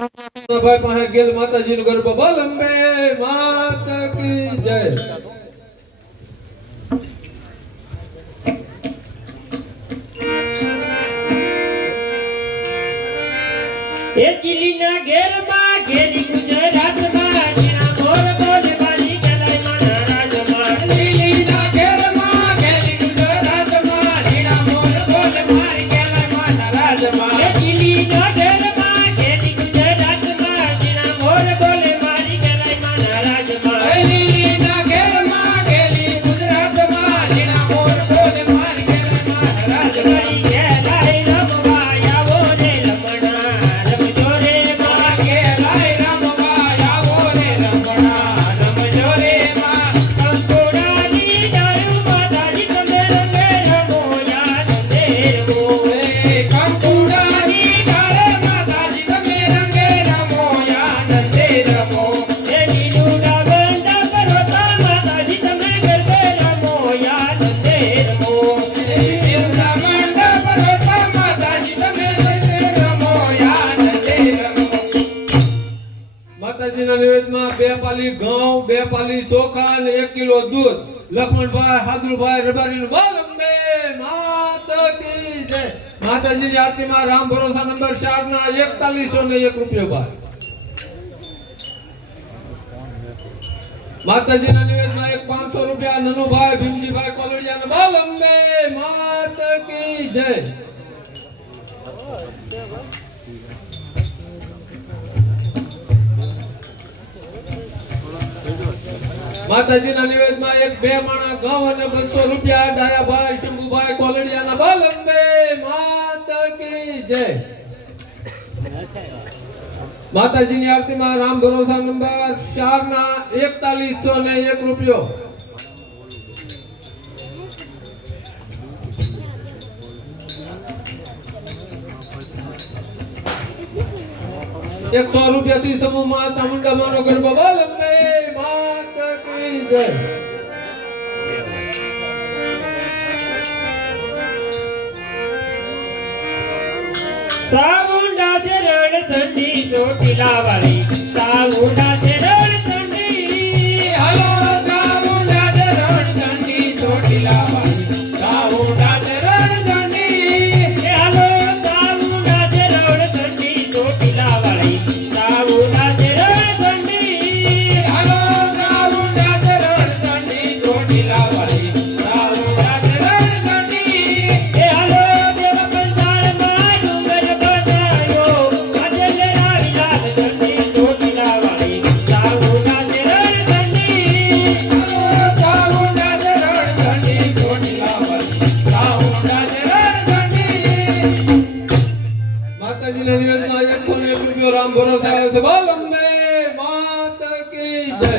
ભાઈ પાસે ગેલ માતાજીનું ગરબા બોલ અંબે માતા કી જય. એ કિલીના ઘેરમાં ઘેરી ગુજરાતમાં જીણા મોર બોલે બારી ગલાય માના રાજમાં. કિલીના ઘેરમાં ઘેરી ગુજરાતમાં જીણા મોર બોલે બારી ગલાય માના રાજમાં. એ કિલીના ઘેરમાં ઘેરી ગુજરાતમાં જીણા મોર બોલે બારી ગલાય માના રાજમાં. કિલીના ઘેરમાં ઘેરી ગુજરાતમાં જીણા મોર બોલે બારી ગલાય માના રાજમાં. મારી ગેલાય રમવા આવો રે રમણા રમજો રે માં ઘેરાય રમવા આવો રે રમણા રમજો રે માં. કંકોડાની ડાળું માતાજી તમે રંગે રમો યાદ દેવો. કંકુડાની ડાળે માતાજી તમે રંગે રમો યાદ તે રમો. એ લીલુડા બંડા પર્વતા માતાજી તમે ગરબે રમો યાદ દેવો. દેવના મંડપ પર્વતા માતાજી તમે રંગે રમો યાદ તે રમો. માતાજીના નિવેદનમાં 2 પાલી ઘઉં, 2 પાલી ચોખા અને 1 કિલો દૂધ. લક્ષ્મણભાઈ, હાદરુભાઈ, રબારીનું બોલ અંબે માતા કી જય. માતાજીની આરતીમાં રામ ભરોસા નંબર 4 ના 4101 રૂપિયો ભાઈ. માતાજીના નિવેદનમાં 500 રૂપિયા નનુભાઈ ભીમજીભાઈ કોલડિયાને બોલ અંબે માતા કી જય. માતાજીના નિવેદનમાં 2 માણા ઘઉં અને 200 રૂપિયા ડાયાભાઈ શંભુભાઈ કોલડિયાના બોલ અંબે માતા કી જય. માતાજીની આરતીમાં રામ ભરોસા નંબર 4 ના 4101 રૂપિયો. ₹100 થી સમૂહમાં ચામુંડા માનો ગરબા બોલ અંબે માતા કી જય. સાઉન્ડા છે રણ ઠંડી ચોટીલા વાળી. સાઉન્ડા છે રણ ઠંડી. હાલો ગાઉડા de રણચંડી ચોટીલા વાળી. ગાઉડા de રણચંડી. એ હાલો સાઉન્ડા છે રણ ઠંડી ચોટીલા વાળી. સાઉન્ડા છે રણ ઠંડી. હાલો ગાઉડા de રણચંડી ચોટીલા વાળી. ગાઉડા de રણચંડી. એ હાલો દેવ કંસારમાં ડુંગર બધાયો. અજલે રાવી લાલ ઠંડી ચોટીલા વાળી. સાઉન્ડા છે રણ ઠંડી. હાલો ગાઉડા de રણચંડી ચોટીલા વાળી. ગાઉડા de રણચંડી. માતાજીના નિવેદનમાં 101 રૂપિયો રામ ભરોસા આવે છે બોલ અંબે માતા કી જય.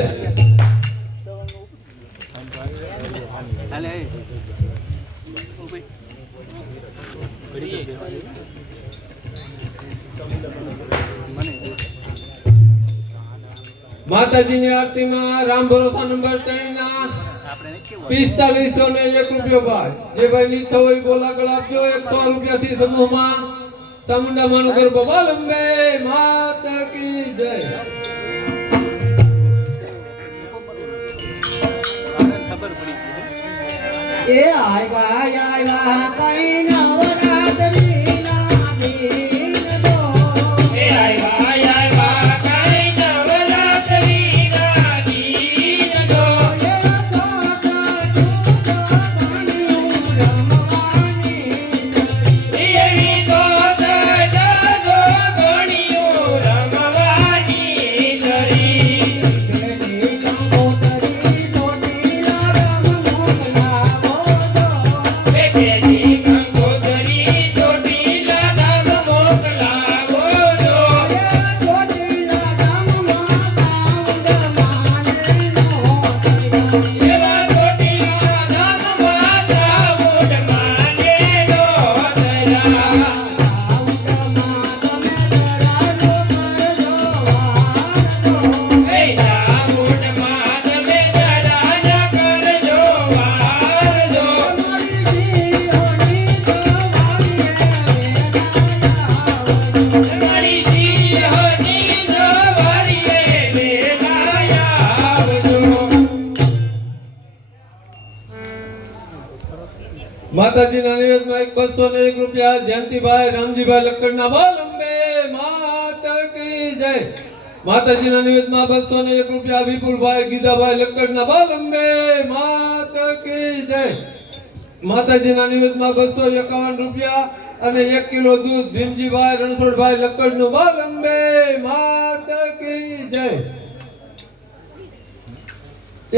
માતાજીની આરતીમાં રામ ભરોસા નંબર 3 ના 4501 રૂપિયો ભાઈ. જે ભાઈ નીચે હોય બોલા ગળ આપજો. 100 રૂપિયાથી સમૂહમાં ચામુંડા માનો ગરબા બોલ અંબે માતા કી જય. એ આવ્યા કઈ નવરાત્રી ના દિન તો એ આયવા આયવા કઈ નવરાત્રી ના ગીત ગો. એ એવી તો જજો ગોણીઓ રમવાની ધરી. મોટરી બેઠેલી કંકોતરી ચોટીલા માતાજીના નિવેદનમાં 201 રૂપિયા જયંતિભાઈ રામજીભાઈ લક્કડના બોલ અંબે માતા કી જય. માતાજીના નિવેદનમાં 201 રૂપિયા વિપુલભાઈ ગીધાભાઈ લક્કડના બોલ અંબે માતા કી જય. માતાજીના નિવેદનમાં 251 રૂપિયા અને 1 કિલો દૂધ ભીમજીભાઈ રણછોડભાઈ લક્કડનું બોલ અંબે માતા કી જય.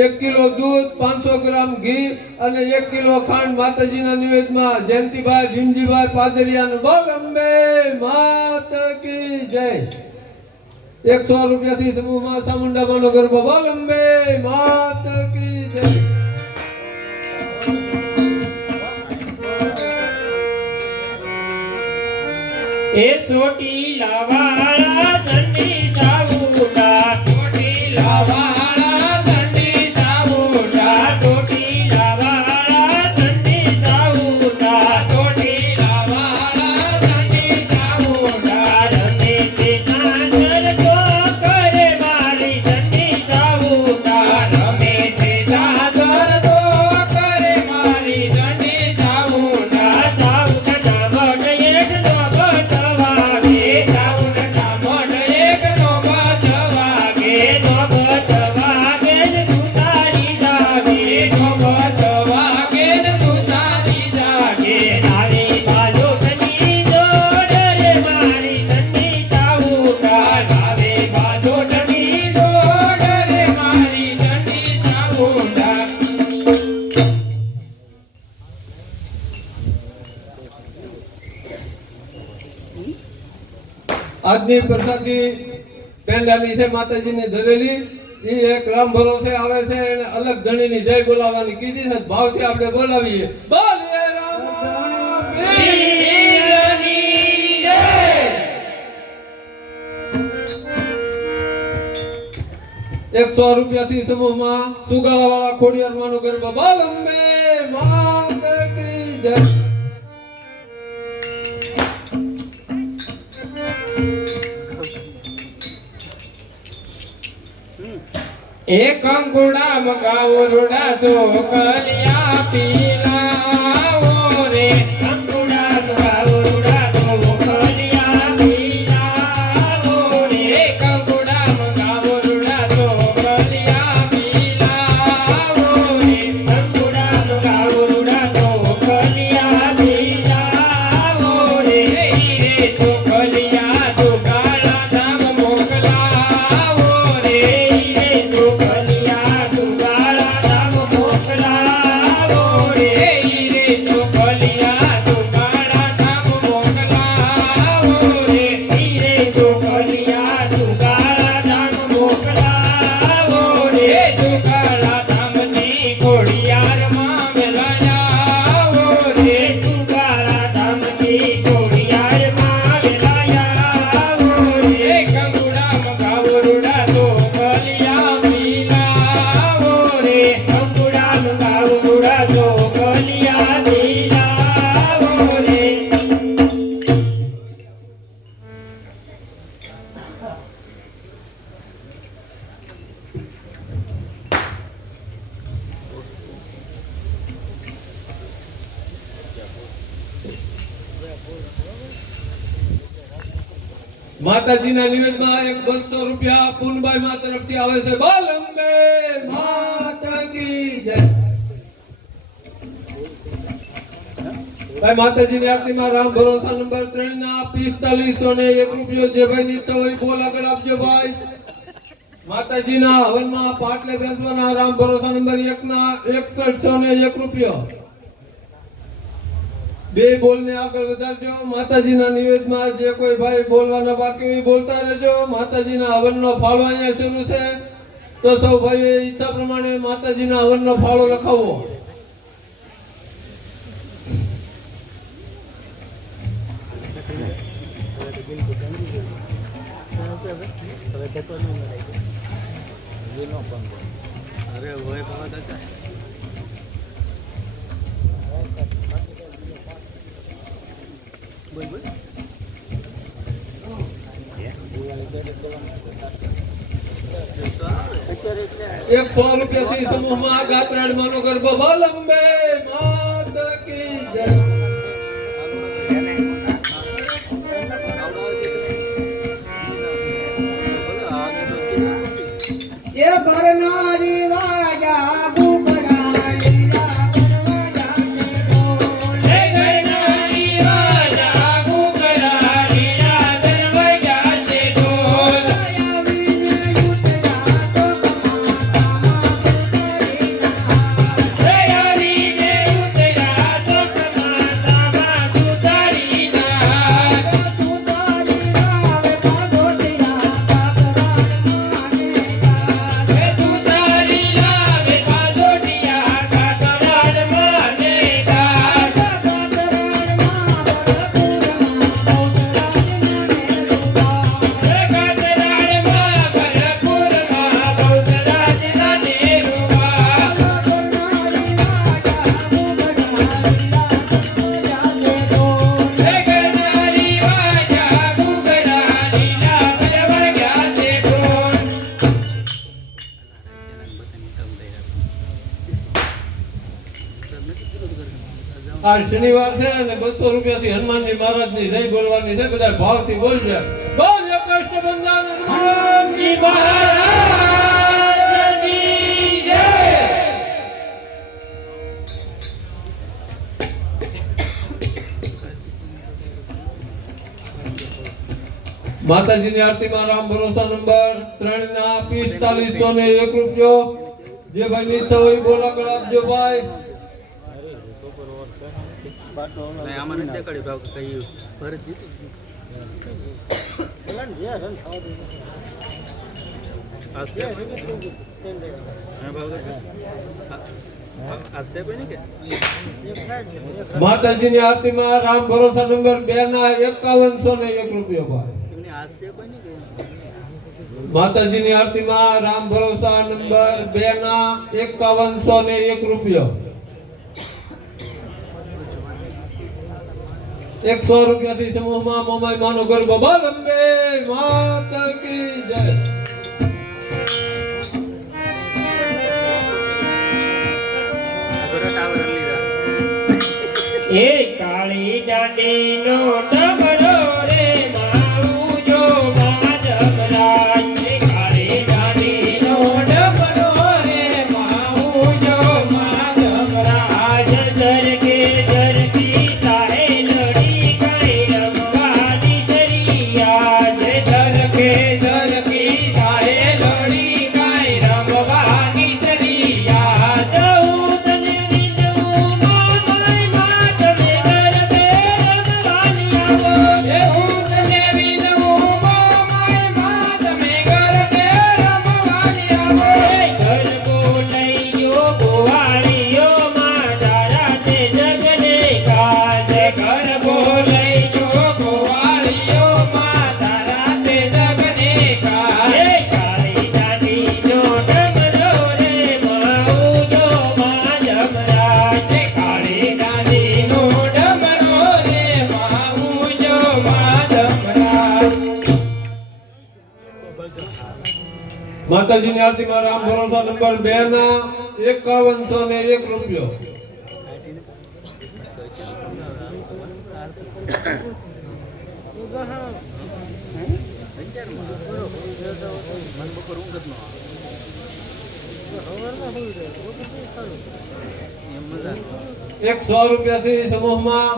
1 કિલો દૂધ 500 ગ્રામ ઘી અને 1 કિલો ખાંડ માતાજીના નિવેદનમાં જયંતિભાઈ ભીમજીભાઈ પાદરિયાનું બોલ અંબે માતા કી જય. 100 રૂપિયાથી સમૂહમાં ચામુંડામાનો ગરબો બોલ અંબે માતા કી જય. એ ચોટીલા વાળા સન્ની સાવુડા ચોટીલા વાળા સન્ની સાવુડા ચોટીલા વાળા સન્ની સાવુડા ચોટીલા વાળા સન્ની સાવુડા રમે તે ચાંદર તો કરે મારી સન્ની સાવુડા રમે તે ચાંદર તો કરે મારી સન્ની સાવુડા સાવુડા ચામડ એકનો બતવાગે સાવુડા ચામડ એકનો બતવાગે નો બતવાગે તું તારી જાગે નો બતવાગે તું તારી જાગે તારી બાજુ કની દોડ રે મારી સન્ની સાવુડા ગાવે બાજુ કની દોડ રે મારી સન્ની સાવુડા. આજની પ્રસાદી પેંડાની છે માતાજીને ધરેલી. એ એક રામ ભરોસે આવે છે એને અલગ ધણીની જય બોલાવવાની કીધી છે. ભાવથી આપણે બોલાવીએ બોલીએ રામ પીરની જય. 100 રૂપિયાથી સમૂહમાં સુગાળાવાળા ખોડિયારમાંનો ગરબો બોલ અંબે માતા કી જય. એક અંગુડા મગાવરુડા ચોકલિયા પીલાવો રે અંગુડા મગાવરુડા ચોકલિયા પીલાવો રે એક અંગુડા મગાવરુડા ચોકલિયા પીલાવો રે અંગુડા મગાવરુડા ચોકલિયા પીલાવો રે રે ચોકલિયા ચોકાળા ધામ મોકલાવો રે ચોકલિયા ચોકાળા ધામ મોકલાવો રે ચોકલિયા ચોકાળા ધામ મોકલાવો રે ચોકલિયા ચોકાળા ધામ મોકલાવો રે ચોકાળા ધામની ખોડિયારમાં વેલાયાવો રે ચોકાળા ધામની ખોડિયારમાં વેલાયાવો રે કંગુડા મગાવરુડા ચોકલિયા પીલાવો રે કંગુડા મગાવરુડા ચોકલિયા પીલાવો રે. માતાજીના નિવેદનમાં 200 રૂપિયા પૂનબાઈ મા તરફથી આવે છે બોલ અંબે માતા કી જય. ભાઈ માતાજીની આરતીમાં રામ ભરોસા નંબર 3 ના 4501 રૂપિયો જે ભાઈ ની ઈચ્છા હોય બોલ આગળ આપજો ભાઈ. માતાજીના હવનમાં પાટલે બેસવાના રામ ભરોસા નંબર 1 ના 6101 રૂપિયો. બે બોલને આગળ વધારજો. માતાજીના નિવેદમાં જે કોઈ ભાઈ બોલવાના બાકી હોય બોલતા રહેજો. માતાજીના હવનનો ફાળો અહીંયા શરૂ છે તો સૌ ભાઈઓ ઈચ્છા પ્રમાણે માતાજીના હવનનો ફાળો લખાવો. એક 100 રૂપિયાથી સમૂહમાં ગાત્રાડ માનો ગરબો બોલ અંબે માતા કી જય. એ કરનારી વાજા ગુગરાળી કરવા જાતે ઢોલ. હે ગરનારી વાજા ગુગરાળી રાધન વજાતે ઢોલ. આવીને યુતરા તો કમાતામાં સુતરીના. હે આવીને ઉતર્યા તો કમાતામાં સુતારી નાથ. સુતારી રાવે પાડોટિયા કાકરાણ માને ગાત. હે તુતારી લાવે કાદોડિયા કાકરાણ માને ગાત. કાતરાણ હે ગરનારી વાજા ગુગરાળી રાધન વજાતે ઢોલ. આ શનિવાર છે અને 200 રૂપિયાથી હનુમાનજી મહારાજની જય બોલવાની છે. બધા ભાવથી બોલજો. બોલ કૃષ્ણ બંધન હનુમાનજી મહારાજની જય. માતાજીની આરતીમાં રામ ભરોસા નંબર 3 ના 4501 રૂપિયો. જે ભાઈની ઈચ્છા હોય એ બોલા કર આપજો ભાઈ. માતાજીની આરતીમાં રામ ભરોસા નંબર 2 ના 5101 રૂપિયો ભાઈ. માતાજીની આરતીમાં રામ ભરોસા નંબર 2 ના 5101 રૂપિયો. 100 રૂપિયાથી સમૂહમાં મોમાઈ માનો ગરબો. બોલ અંબે માતા કી જય. એ કાળી દાંડીનો ડમરો રે મારું જો માધવરાજ. એ કાળી દાંડીનો ડમરો રે મારું જો માધવરાજ. દરકે દરકી સાહે લડી કાંઈ રમવાની દરિયા. દરકે દરકી સાહે લડી કાંઈ રમવાની દરિયા. દઉં તને વિધવું મોમાઈ માત મે ગરબે રમવાની આવો. દઉં તને વિધવું મોમાઈ માત મે ગરબે રમવાની આવો. ગરબો લઈ ગયો ગોવાળીઓ મારા રાતે જગને કાજ. ગરબો લઈ ગયો ગોવાળીઓ મારા રાતે જગને કાજ. એ કાળી દાંડીનો ડમરો રે માઉ જો માધવરાજ. એ કાળી દાંડીનો ડમરો રે માઉ જો માધવરાજ. માતાજીની આરતીમાં રામ ભરોસા નંબર 2 ના 5101 રૂપિયો. એક 100 રૂપિયાથી સમૂહમાં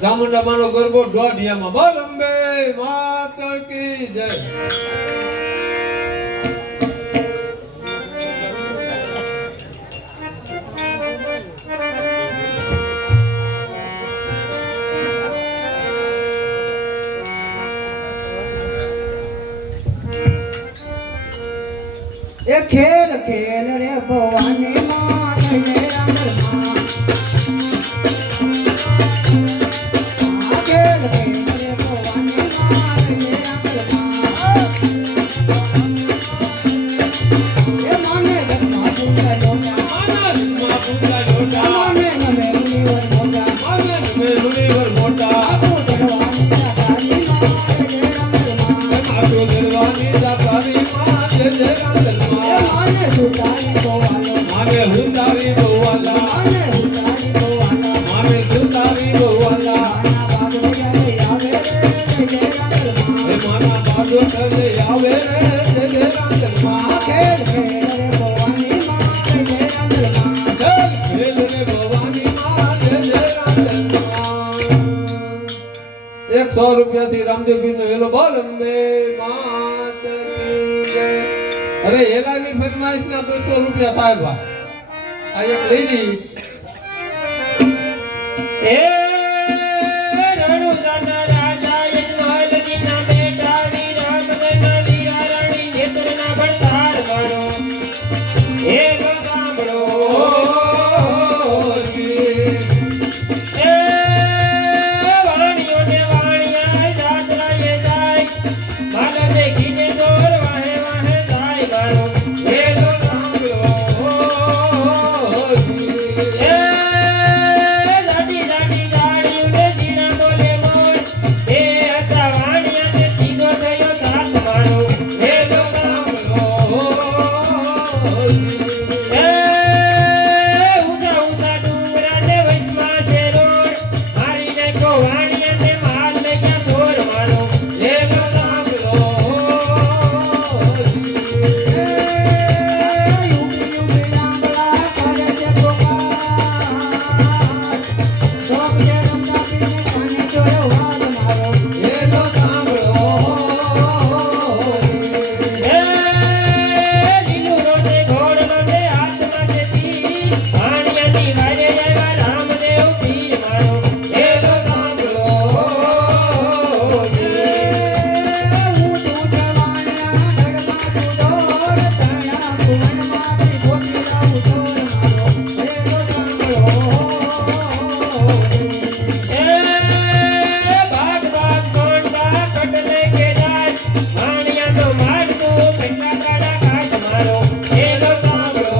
ચામુંડા માનો ગરબો દોઢિયામાં. બોલ અંબે માતા કી જય. એ ખેલ ખેલ રે ભવાની માત ને રંગમાં. ખેલ ખેલ રે ભવાની માત ને રંગમાં. એ માને ઘરમાં પૂરા લોટા. આનંદમાં પૂજા લોટા. માને નમે મુનિવર મોટા. માને નમે મુનિવર મોટા. આખું ધરવાની જાતાની માત ને રંગમાં. આટો ધરવાની જાતાની માત જય એ રંગમાં. માને 100 રૂપિયાથી રામદેવપીર નો હેલો બોલ અંબે માત કી જય. હવે હેલાની ફરમાઈશ ના 200 રૂપિયા થાય બા. આ એક લઈ લી. એ રણુદાના રાજા યજમાનજીના બેટા વીરામદના વીરારાણી નેત્રના ભણસાર મારો એ સાંભળો એ વાણીઓને વાણિયા જાત્રાએ જાય માનો દેખીને દોર વાહે વાહે જાય મારો એ સાંભળો એ લાડી લાડી ગાડીઓને જીણા બોલે મોર એ હતા વાણિયાને સીધો થયો સાથ મારો એ સાંભળો એ ઊંચા ઊંચા ડુંગરાને વચમાં છે રોડ મારી નાખ્યો વાણિયાને માર લઈ ગયા ચોર મારો એ સાંભળો લીલું રોજે ઘોડ લોટે હાથમાં છે તીર વાણિયાની વારે આવ્યા રામદેવ પીર મારો એ સાંભળો ભાગ ભાગ કોણતા કટલે કે જાય વાણિયા તો મારતો કેટલા કાડા કાઢ મારો એ સાંભળો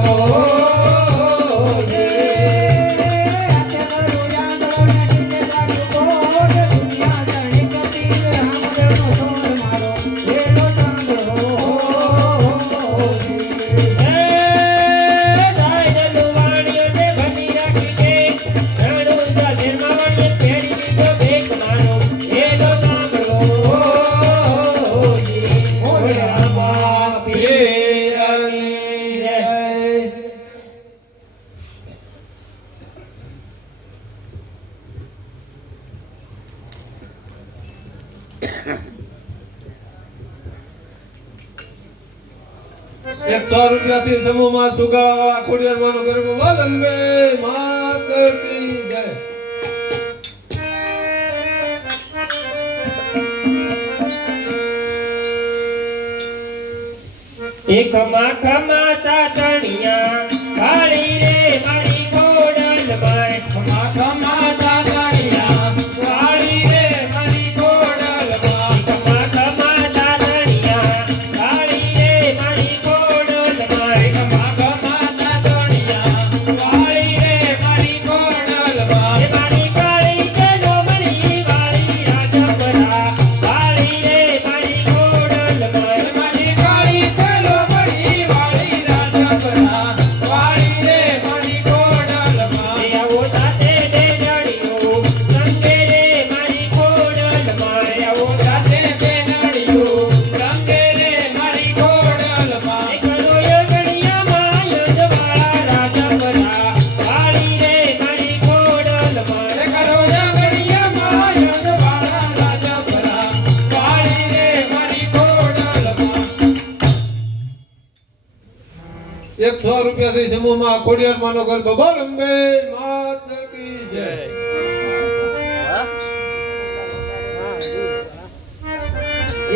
પીરની જય. એક 100 રૂપિયાથી સમૂહમાં સુગાળાવાળા ખોડિયારમાંનો ગરબો બોલ અંબે માત કી જય. એક માખમાં તાતણિયા કાળી રે મારી ગોડલ માય માખમાં તાતણિયા કાળી રે મારી ગોડલ માય માખમાં તાતણિયા કાળી રે મારી ગોડલ માય માખમાં તાતણિયા કાળી રે મારી ગોડલ માય મારી કાળી ચલો મરી વાળી રાજપરા કાળી રે મારી ગોડલ માય મારી કાળી ચલો મરી વાળી રાજપરા વાળી રે મારી ગોડલ માય આવો સાથે દે જડિયો રંગે રે મારી ગોડલ માય આવો સાથે દે જડિયો રંગે રે મારી ગોડલ માય કરો યગણિયા માય જવાળા રાજપરા વાળી રે મારી ગોડલ માય કરો યગણિયા માય જવાળા રાજપરા વાળી રે મારી ગોડલ માય 100 રૂપિયાથી સમૂહમાં ખોડિયારમાંનો ગરબો બોલ અંબે માત કી જય.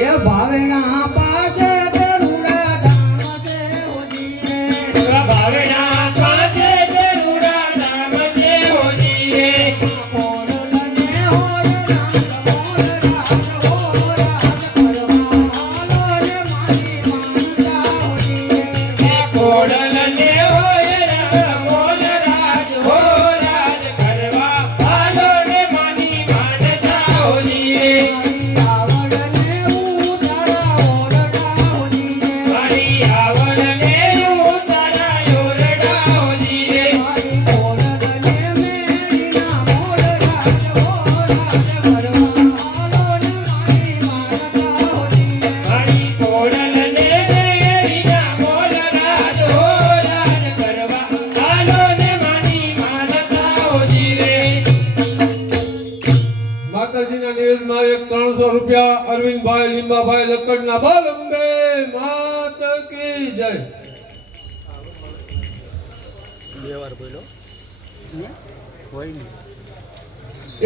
એ ભાવેણા પાસે ગરુડા ધામ છે હોજી રે. ભાવના પાસે જરૂરા નામ છે હોજી રે કોરલને હોય રામ બોલ રાજ હો રાજ કરવાલો રે મારી માનતા હોજી રે. કોડલને હોય બોલ રાજ હો રાજ કરવા ભાલો રે માની માનતા હોજી રે આવડને ઉતારા ઓર નિવેદનમાં એક 300 રૂપિયા અરવિંદભાઈ લીંબાભાઈ લકડના બોલ અંબે માત કી જય.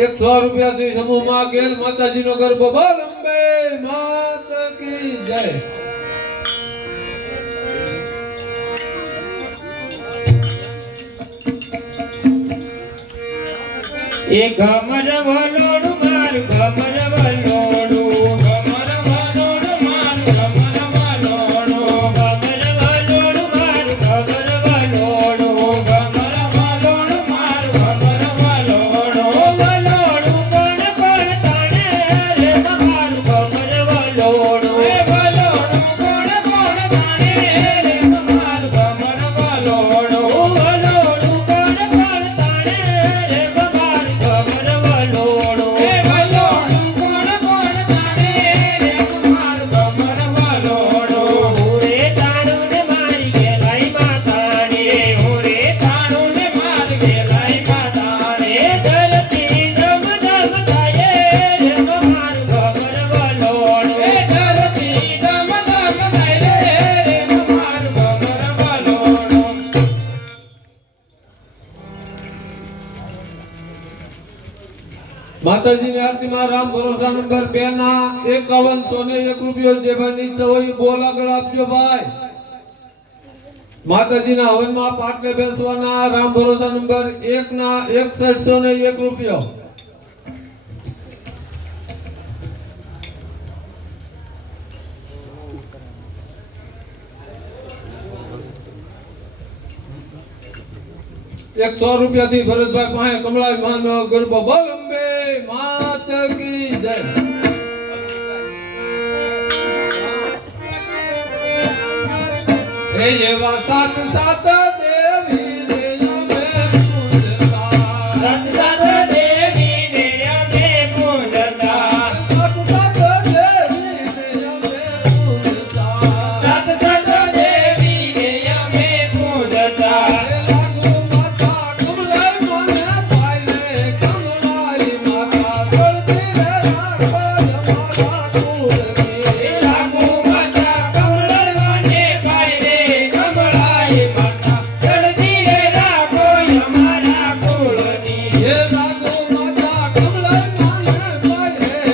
એક 100 રૂપિયાથી સમૂહમાં ગેલ માતાજીનો ગરબો બોલ અંબે માત કી જય. એ ગમર વલોડું મારું ગમર વલોડું ગમર વલોડું મારું ગમર વલોડું ગમર વલોડું મારું ગમર વલોડું ગમર વલોડું મારું ગમર વલોડું વલોડું કોણ કોણ તાણે રે મારું ગમર વલોડું એ વલોડું કોણ કોણ તાણે રે મારું ગમર વલોડું વલોડું કોણ કોણ તાણે રે મારું ગમર વલોડું એ વલોડું કોણ કોણ તાણે રે મારું ગમર વલોડું હોરે તાણું ને મારી ગેલાઈ માતાને હોરે તાણું ને મારી ગેલાઈ માતાને ધરતી ધમ ધમ થાય રે મારું ગમર વલોડું એ ધરતી ધમ ધમ થાય રે મારું ગમર વલોડું. માતાજીની આરતીમાં રામ ભરોસા નંબર 2 ના 51 ને 1 રૂપિયો જે ભાઈ નીચે હોય બોલ આગળ આપજો ભાઈ. માતાજીના હવનમાં પાટલે બેસવાના રામ ભરોસા નંબર 1 ના 61 ને 1 રૂપિયો. એક 100 રૂપિયાથી ભરતભાઈ પાસે કમળાઈ માનો ગરબો બોલ અંબે માત કી જય. હે એવા સાત સાત દેવી રે અમે પૂજતા. સત સત દેવીને અમે પૂજતા સાત સાત દેવી રે અમે પૂજતા. સત સત દેવીને અમે પૂજતા લાગુ માતા કમળાઈ માને પાય રે કમળાઈ માતા ગળતી રે રાખો અમારા કુળની. લાગુ માતા કમળવાને પાય રે કમળાઈ માતા જલ્દી રે રાખો અમારા કુળની. હે લાગુ માતા કમળાઈ માને પાય રે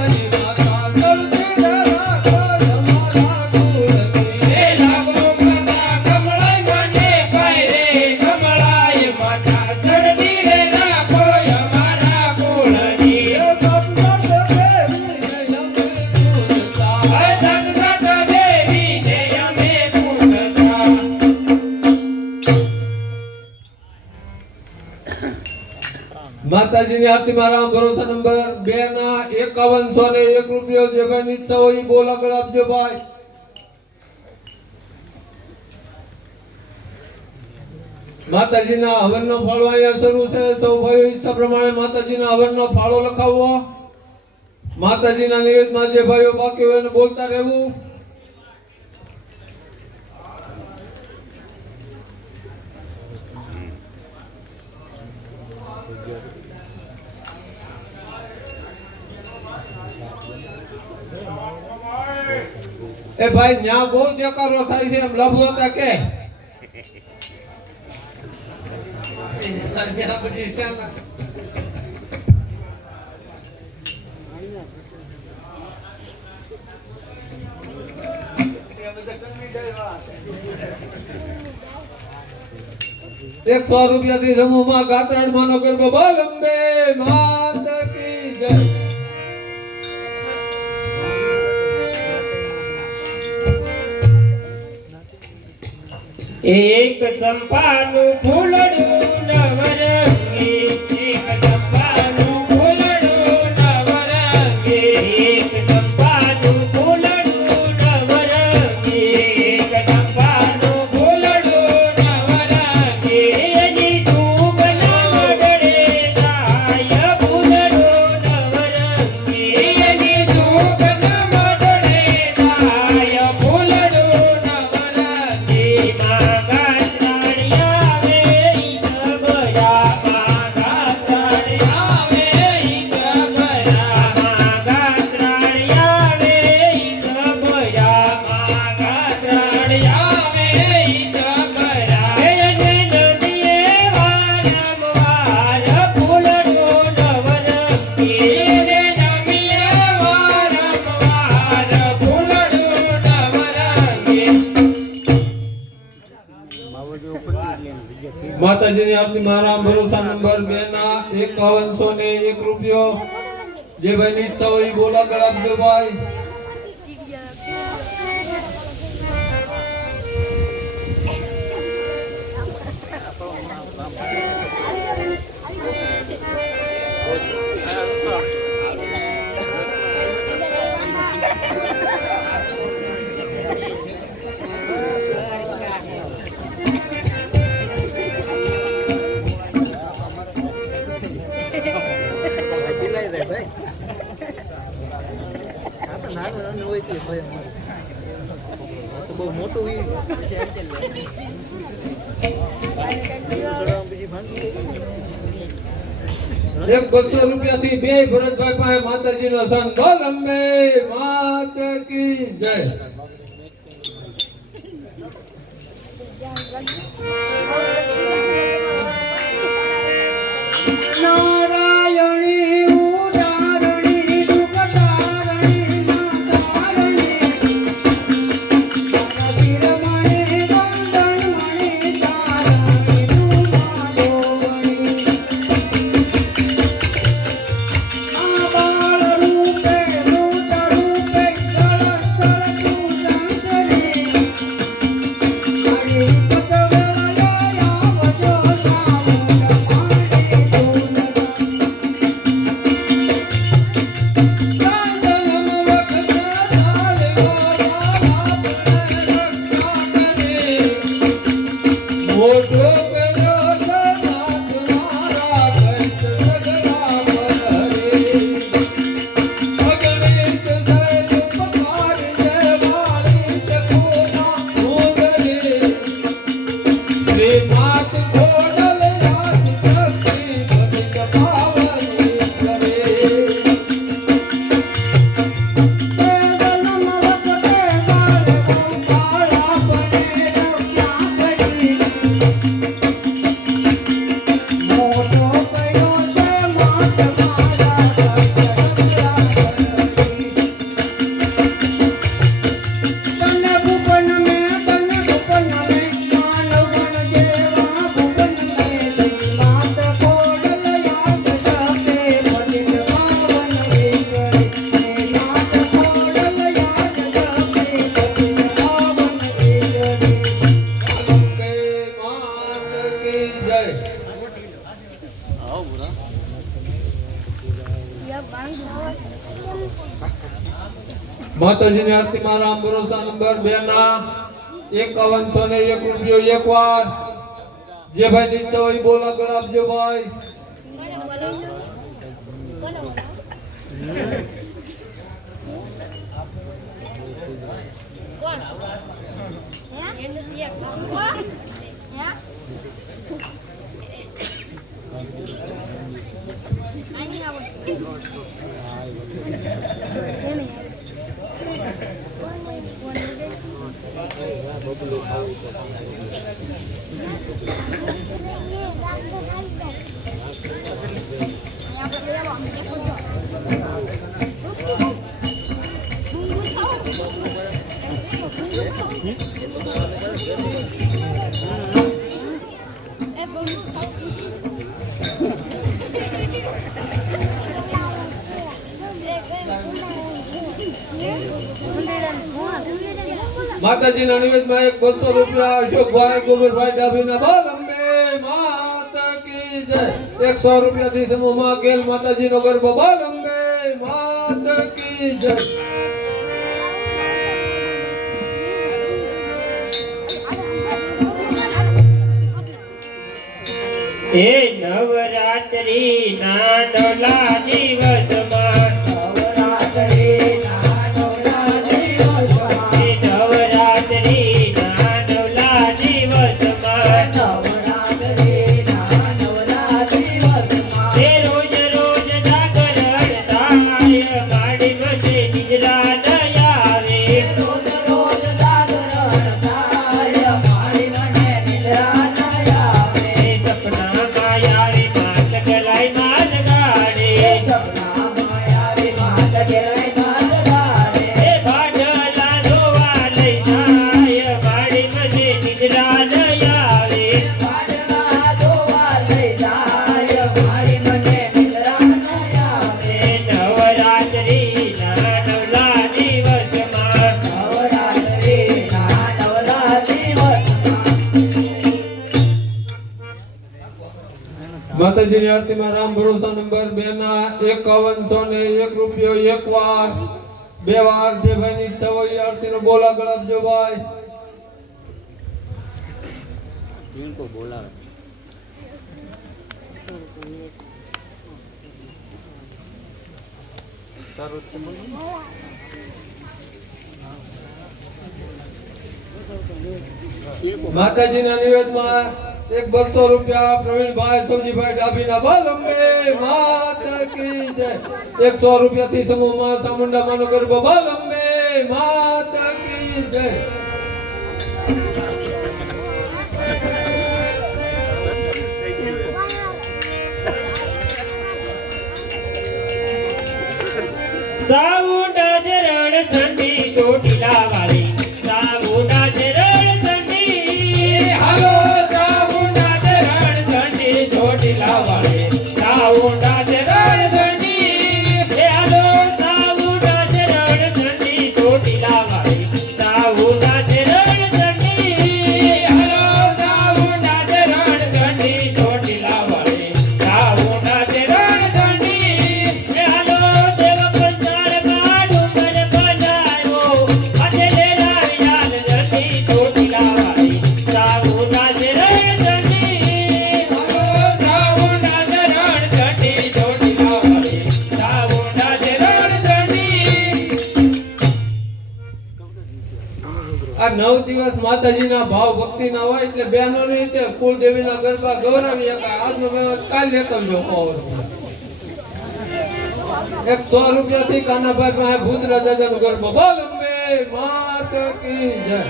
કમળાઈ માતા ગળતી રે રાખો અમારા કુળની. એ લાગુ માતા કમળવાને પાય રે કમળાઈ માતા જલ્દી રે રાખો અમારા કુળની. હે સાત સાત દેવી રે અમે પૂજતા. હે સત સત દેવીને અમે પૂજતા માતાજીની આરતીમાં રામ ભરોસા નંબર 2 ના 51 ને 1 રૂપિયો જે ભાઈ નીચે હોય ઈ બોલ આગળ આપજો ભાઈ. માતાજીના હવનનો ફાળો અહીંયા શરૂ છે. સૌ ભાઈઓ ઈચ્છા પ્રમાણે માતાજીના હવનનો ફાળો લખાવવો. માતાજીના નિવેદનમાં જે ભાઈઓ બાકી હોય એને બોલતા રહેવું. એ ભાઈ ન્યા બહુ દેકારો થાય છે એમ લાભો હતા કે ન્યા બધી છે ને. એક 100 રૂપિયાથી સમૂહમાં ગાત્રાણ માનો ગરબો બોલ અંબે માત કી જય. એક ચંપાનું ફૂલડું નવરંગી એક ચંપાનું ફૂલડું નવરંગી એક ચંપાનું ફૂલડું નવરંગી એક ચંપાનું ફૂલડું નવરંગી એની સુગંધ મડળે જાય ફૂલડું નવરંગી એની સુગંધ મડળે જાય ફૂલડું નવરંગી માં ગાંઠાણી આવે ઈ માતાજીની આરતી મારા ભરોસા નંબર 2 ના 5101 રૂપિયો જે ભાઈની ઈચ્છા હોય ઈ બોલા ગળાપજો ભાઈ. એક 200 રૂપિયાથી બે ભરતભાઈ પાસે માતાજીનો સંગ બોલ અંબે માત કી જય. નારાયણી ઉદારણી દુઃખતારણી માતારણી વીરમણી વંદનમણી તારણી દુમાદોવણી આ બાળ રૂપે મૃત રૂપે કળશ તું સંતરી હરી પતવેલા આવજો સામુંડ પાણી તું માતાજીની આરતી માં રામ ભરોસા નંબર 2 ના 5101 રૂપિયો એકવાર જે ભાઈ ની ઈચ્છા હોય બોલા ગળાપજો ભાઈ. માતાજીના નિવેદનમાં એક 200 રૂપિયા અશોકભાઈ ગોબરભાઈ ડાભીના બોલ અંબે માતા કી જય. 100 રૂપિયાથી સમૂહમાં ગેલ માતાજીનો ગરબો બોલ અંબે માતા કી જય. એ નવરાત્રી ના નવલા દિવસમાં નવરાત્રી ના નવલા દિવસમાં એ નવરાત્રી ના નવલા દિવસમાં નવરાત્રી ના નવલા દિવસમાં એ રોજ રોજ જાગરણ થાય માડી મને નિદ્રા ન આવે રોજ રોજ જાગરણ થાય મારી મને નિદ્રા ન આવે સપનામાં યારી માત ગલાઈ માત ગાડે માતાજીની આરતીમાં રામ ભરોસા નંબર 2 ના 5101 રૂપિયો એક વાર, 2 વાર. જે ભાઈની ઈચ્છા હોય એ આરતીનો બોલ આગળ આપજો ભાઈ. માતાજીના નિવેદનમાં એક 200 રૂપિયા પ્રવીણભાઈ સૌજીભાઈ ડાભીના બોલ અંબે માતા કી જય. 100 રૂપિયાથી સમૂહમાં ચામુંડા માનો ગરબો બોલ અંબે માતા કી જય. સાઉન્ડા ચરણ ઠંડી ચોટીલા વાળી, સાઉન્ડા ચરણ ઠંડી, હાલો સાઉન્ડા ચરણ ઠંડી ચોટીલા વાળી, સાઉન્ડા ચરણ ઠંડી, હે હાલો સાઉન્ડા ચરણ ઠંડી ચોટીલા વાળી, સાઉન્ડા ચરણ ઠંડી, હાલો સાઉન્ડા ચરણ ઠંડી ચોટીલા વાળી, સાઉન્ડા ચરણ ઠંડી, હે હાલો આ 9 દિવસ માતાજીના ભાવ ભક્તિના હોય એટલે બહેનો ની રીતે કુળદેવીના ગરબા ગૌરવી શકાય. આજનો મેળો કાલ લેતો જો 100 રૂપિયાથી કાનાભાઈ પાસે ભૂતરા દાદાનો ગરબો બોલ અંબે માતા કી જય.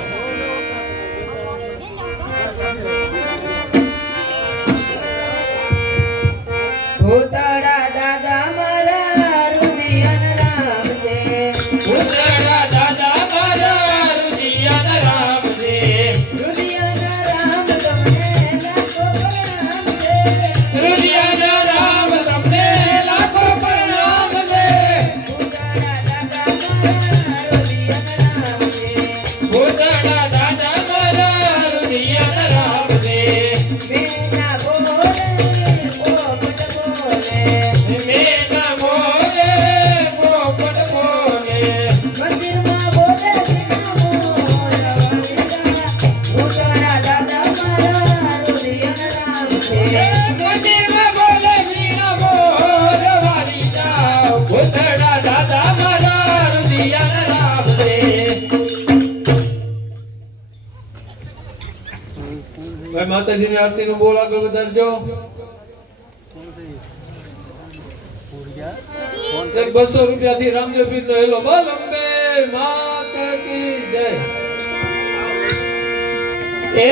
ભૂતળા દાદા મારા રુદિયન રામ છે, ભૂતળા દાદા મારા રુદિયન રામ છે, રુદિયન રામ તમને લાખો પ્રણામ છે, રુદિયન રામ તમને લાખો પ્રણામ છે, ભૂતળા દાદા મારા રુદિયન રામ છે, ભૂતળા દાદા મારા રુદિયન રામ છે, બેના બોલે પોપટ બોલે, મેના બોલે પોપટ બોલે, મંદિરમાં બોલે સીના મોર વાલિકા, ભૂતળા દાદા મારા રુદિયન રામ છે, મંદિરમાં બોલે વીણા મોર વાળી જાઓ, ભૂતળા દાદા મારા રુદિયન રામ છે. ભાઈ માતાજીની આરતીનો બોલ આગળ વધારજો. એક 200 રૂપિયાથી રામદેવ પીરનો હેલો બોલ અંબે માતા કી જય. એ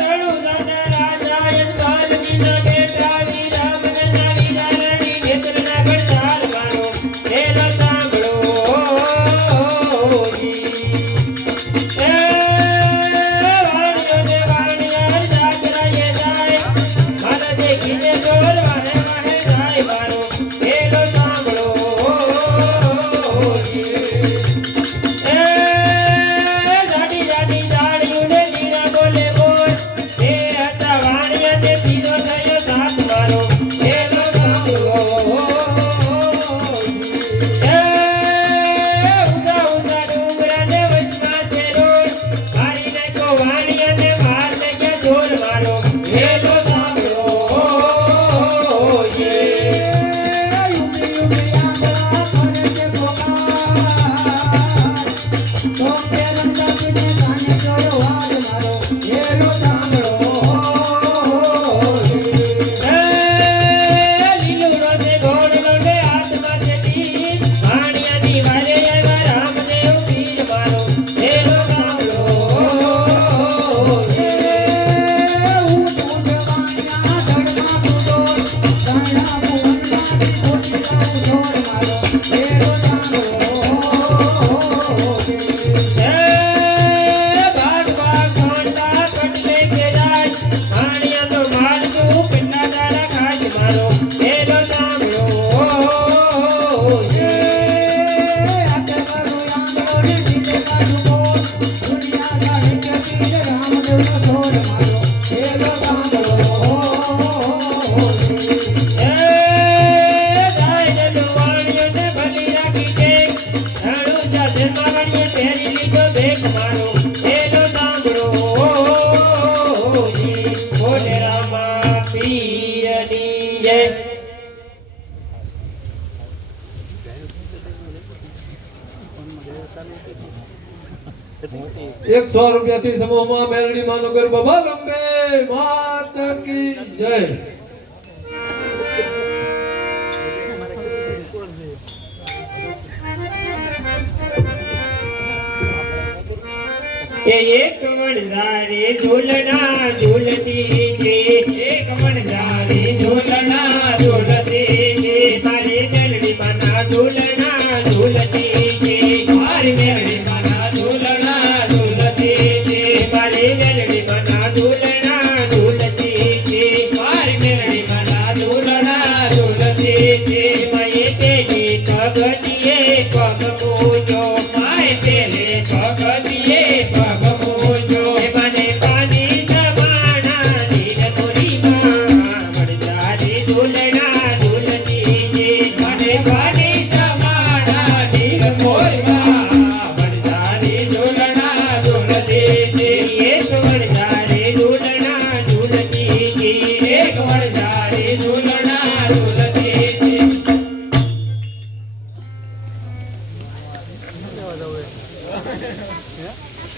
રણુદાના રાજાયન વાલ્મીના બેટાવી રામનંદના વીરાણી નેત્રના ગણસાર મારો હેલો સાંભળો જી. એ વાણિયોને વાણિયાર જાગરાએ જાય, મારા જે કીધે જોર વાહે વાહે જાય મારો હેલો સાંભળો જી. એ જાડી જાડી જાડીઓને લીલા બોલે બોલ, એ હતા વાણિયાને પીધો થયો સાથ મારો હેલો સાંભળો જી. એ ઊંચા ઊંચા ડુંગરાને વચમાં છે રોડ, મારી નાખ્યો વાણિયાને માર લઈ ગયા જોર મારો હેલો સાંભળો જી. 100 રૂપિયાથી સમૂહમાં મેલડી માનો ગરબા બોલ અંબે માત કી જય. એક વણઝારી ઝૂલના ઝૂલતી છે, એક વણઝારી ઝૂલના ઝૂલતી છે, મારી મેલડી માના ઝૂલના ઝૂલતી છે, મારી મેલડી માના ઝૂલના ઝૂલતી છે, મારી મેલડી માના ઝૂલના ઝૂલતી છે, મારી મેલડી માના ઝૂલના ઝૂલતી છે, માએ તેની પગથિયે પગ મૂક્યો, માએ તેને પગથિયે પગ મૂક્યો, મને પાણી સમાણા નીર મોરીમાં વણઝારી ઝૂલના ઝૂલતી છે, મને પાણી સમાણા નીર મોરીમાં વણઝારી ઝૂલના ઝૂલતી છે, એક વણઝારી ઝૂલના ઝૂલતી છે, એક વણઝારી ઝૂલના ઝૂલતી છે.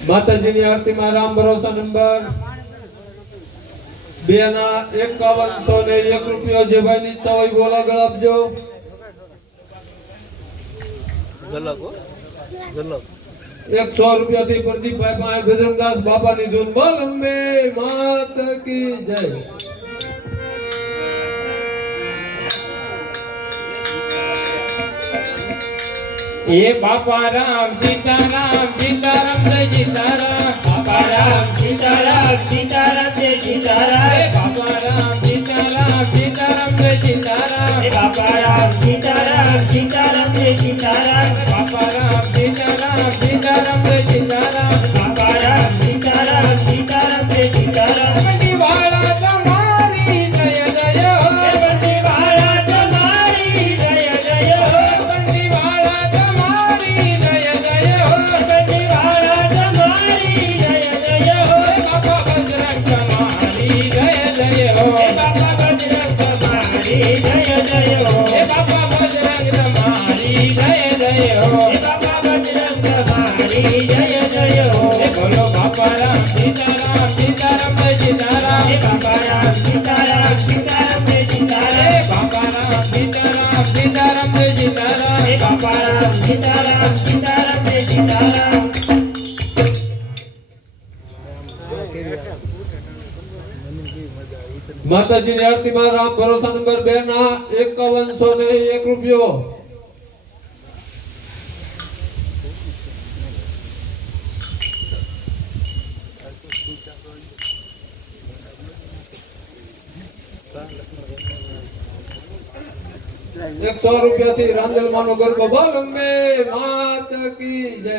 માતાજીની આરતીમાં રામ ભરોસા નંબર 2 ના 5101 રૂપિયો જે ભાઈની ઈચ્છા હોય બોલા ગળ આપજો. 100 રૂપિયાથી પ્રદીપભાઈ પાસે બજરંગદાસ બાબાની ધૂન બોલ અંબે માત કી જય. એ બાપા રામ સીતારામ સીતારામ જય સીતારામ, બાપા રામ સીતારામ સીતારામ જય સીતારામ, બાપા રામ સીતારામ સીતારામ જય સીતારામ, બાપા રામ સીતારામ સીતારામ જય સીતારામ, બાપા રામ સીતારામ સીતારામ જય સીતારામ, બાપા રામ સીતારામ સીતારામ જય સીતારામ. બંદીવાળા તમારી જય જય, બંદીવાળા તમારી જય જય, બંદીવાળા તમારી જય જય, બંદીવાળા તમારી જય જય, બાપા બજરંગ તમારી જય જય હો, બાપા બજરંગ તમારી જય જય હો, બાપા બજરંગ તમારી જય જય હો, બાપા બજરંગ તમારી જય જય હો. બોલો બાપા રામ સીતારામ સીતારામ જય સીતારામ, બાપા રામ સીતારામ સીતારામ જય સીતારામ, બાપા રામ સીતારામ સીતારામ જય સીતારામ, બાપા રામ સીતારામ સીતારામ જય સીતારામ. માતાજીની આરતીમાં રામ ભરોસા નંબર 2 ના 5101 રૂપિયો. ₹100 રૂપિયાથી રાંદલમાનો ગરબો બોલ અંબે માત કી જય.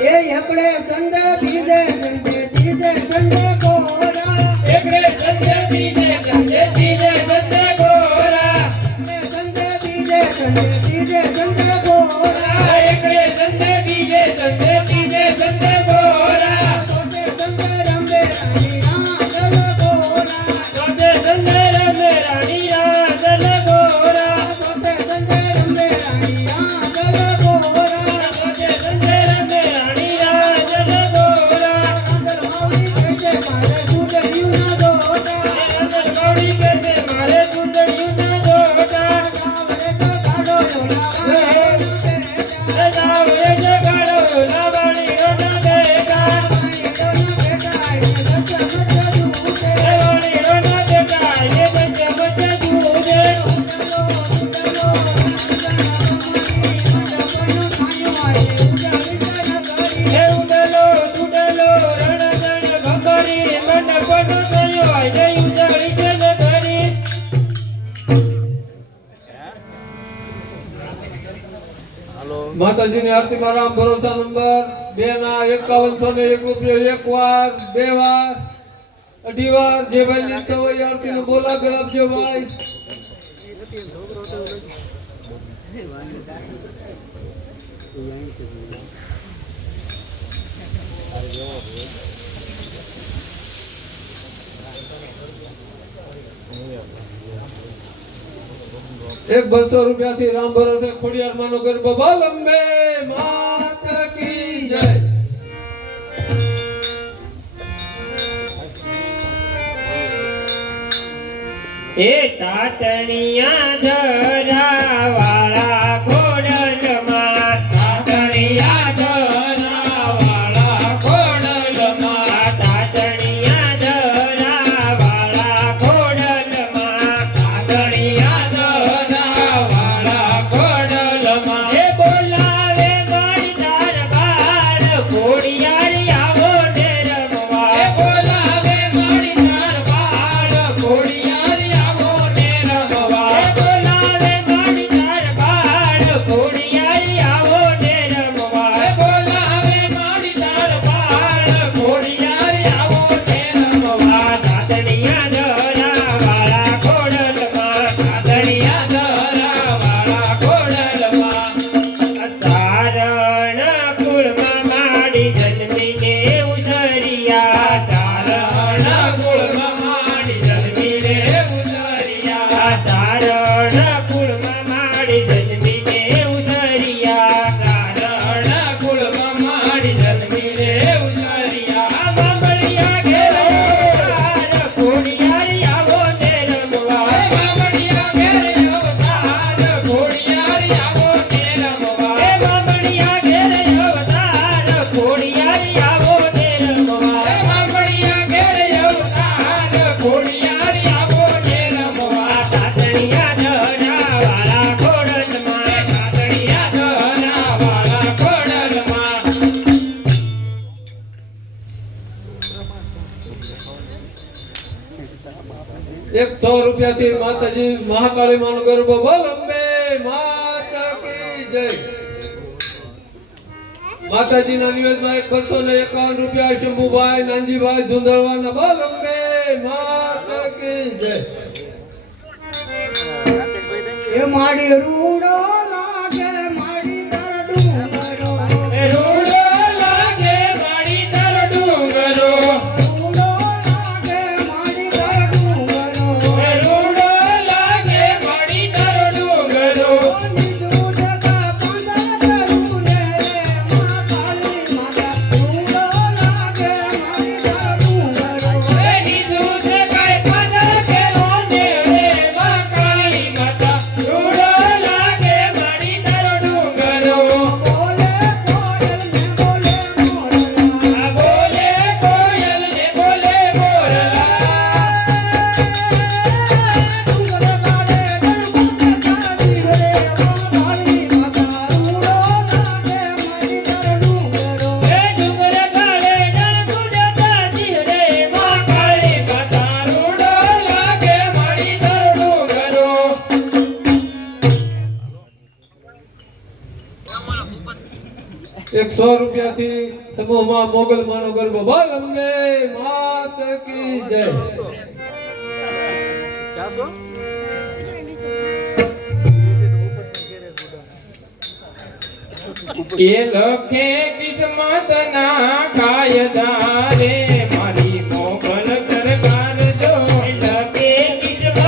એ એકડે સંગ બીજે સંગે ત્રીજે સંગે ગોરા, એકડે સંજે બીજે સંજે ત્રીજે સંજે ગોરા, સંગે બીજે સંગે ત્રીજે સંગે ગોરા, એકડે સંજે બીજે સંજે ત્રીજે સંજે ગોરા, સોતે સંગે રમે રાણી રાંદલ ગોરા, સોતે સંજે રમે રાણી રાંદલ ગોરા, સોતે સંગે રમે રાણી રાંદલ ગોરા, સોતે સંજે રમે રાણી રાંદલ ગોરા, અંદર માવડી કહેજે મારે સુડ્યું ના દોટા, અંદર ગૌડી કે છે મારે સુંદરિયું ના દોટા, ગાવરે તો કાઢો યોલા જાવ એ જગાડો લાવાણી રોના દેખા, લાવાણી રોના દેખા એ બચ્ચે બચ્ચે દૂધે, એ ઉડલો ઉડલો રણગણ ભંગરી મંડપનો થયો આજે ઉજળી છે નગરી. માતાજીની આરતીમાં રામ ભરોસા નંબર 2 ના 5101 રૂપિયો એક વાર, બે વાર. અઢી વાર જે ભાઈ ની સવાઈ આરતી નો બોલા ગળાવજો ભાઈ. એક 200 રૂપિયાથી રામ ભરોસે ખોડિયાર માનો ગરબો બોલ અંબે માત કી જય. એ તાતણિયા ધરાવાળા ખોડલમાં તાતણિયા ધરાવાળા ખોડલમાં તાતણિયા ધરાવાળા ખોડલમાં તાતણિયા ધરાવાળા ખોડલમાં એ બોલાવે મારી દરબાર ખોડિયાર આવો ને રમવા એ બોલાવે મારી દરબાર ખોડિયાર આવો ને રમવા એ બોલાવે મારી દરબાર ખોડિયાર આવો ને રમવા એ બોલાવે મારી દરબાર ખોડિયાર આવો ને રમવા તાતણિયા ધરાવાળા ખોડલમાં તાતણિયા ધરાવાળા ખોડલમાં ચારણ કુળમાં માડી જન્મીને ઉછરિયા ચારણ કુળમાં માડી જન્મીને ઉછરિયા ચારણ કુળમાં માડી જન્મીને ઉછરિયા ચારણ કુળમાં માડી જન્મીને ઉછરિયા બાબડિયા ઘેરે અવતાર ખોડિયાર આવો ને રમવા બાબડિયા ઘેરે અવતાર ખોડિયાર આવો ને રમવા એ બાબડિયા ઘેરે અવતાર ખોડિયાર આવો ને રમવા એ બાબડિયા ઘેરે અવતાર ખોડિયાર આવો ને રમવા તાતણિયા ધરાવાળા ખોડલમાં તાતણિયા ધરાવાળા ખોડલમાં એક 100 રૂપિયાથી માતાજી મહાકાળી માનો ગરબો બોલ અંબે માત કી જય. માતાજીના નિવેદમાં એક 251 રૂપિયા શંભુભાઈ નાનજીભાઈ ધુંધળવાના બોલ અંબે માત કી જય. એ માડી રૂડો લાગે માડી તાર ડુંગરો એ રૂડો લાગે મારી તર ડુંગરો રૂડો લાગે માડી તાર ડુંગરો એ રૂડો લાગે મારી તર ડુંગરો નીચું જગા પાંદા કરું રે મા કાળી માતા રૂડો લાગે માડી તાર ડુંગરો એ નીધું છે કાંઈ પદર કેરો ને રે માં કાળી માતા રૂડો લાગે મારી તર ડુંગરો બોલે કોયલ ને બોલે મોરલા આ બોલે કોયલ ને બોલે મોરલા ડુંગર બાળે ગણપત કાજી રે મા કાળી માતા રૂડો લાગે માડી તાર ડુંગરો એ ડુંગર કાળે ડણકુડ તાજી રે માં કાળી માતા રૂડો લાગે મારી તર ડુંગરો એક 100 રૂપિયાથી સમૂહમાં મોગલ માનો ગરબો બોલ અંબે માત કી જય. એ લખે કિસ્મત ના કાયદા રે મારી મોગલ સરકાર જો લખે કિસ્મત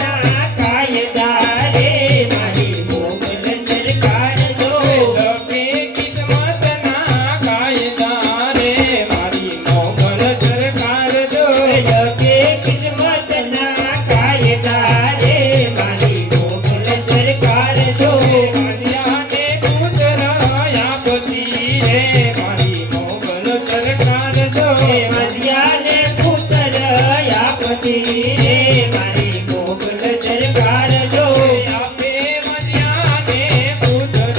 ના કાયદા રે મારી મોગલ સરકાર જો લખે કિસ્મત ના કાયદા રે મારી મોગલ સરકાર જો લખે કિસ્મત ના કાયદા રે મારી મોગલ સરકાર જો કન્યાને પુત્રયા પતિ રે મારી મોગલ સરકાર જો મધ્યાને પુત્રયા પતિ રે મારી મોગલ સરકાર જો આપે મધ્યાને પુત્ર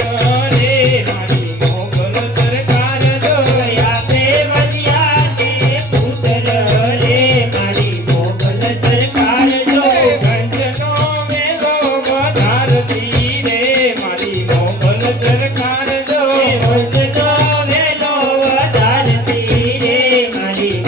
રે મારી મોગલ સરકાર જો આપે મધ્યાને પુત્ર રે મારી મોગલ સરકાર જો કંચનો મેલો વધારતી રે મારી મોગલ સરકાર જો કંચનો મેલો વધારતી રે મારી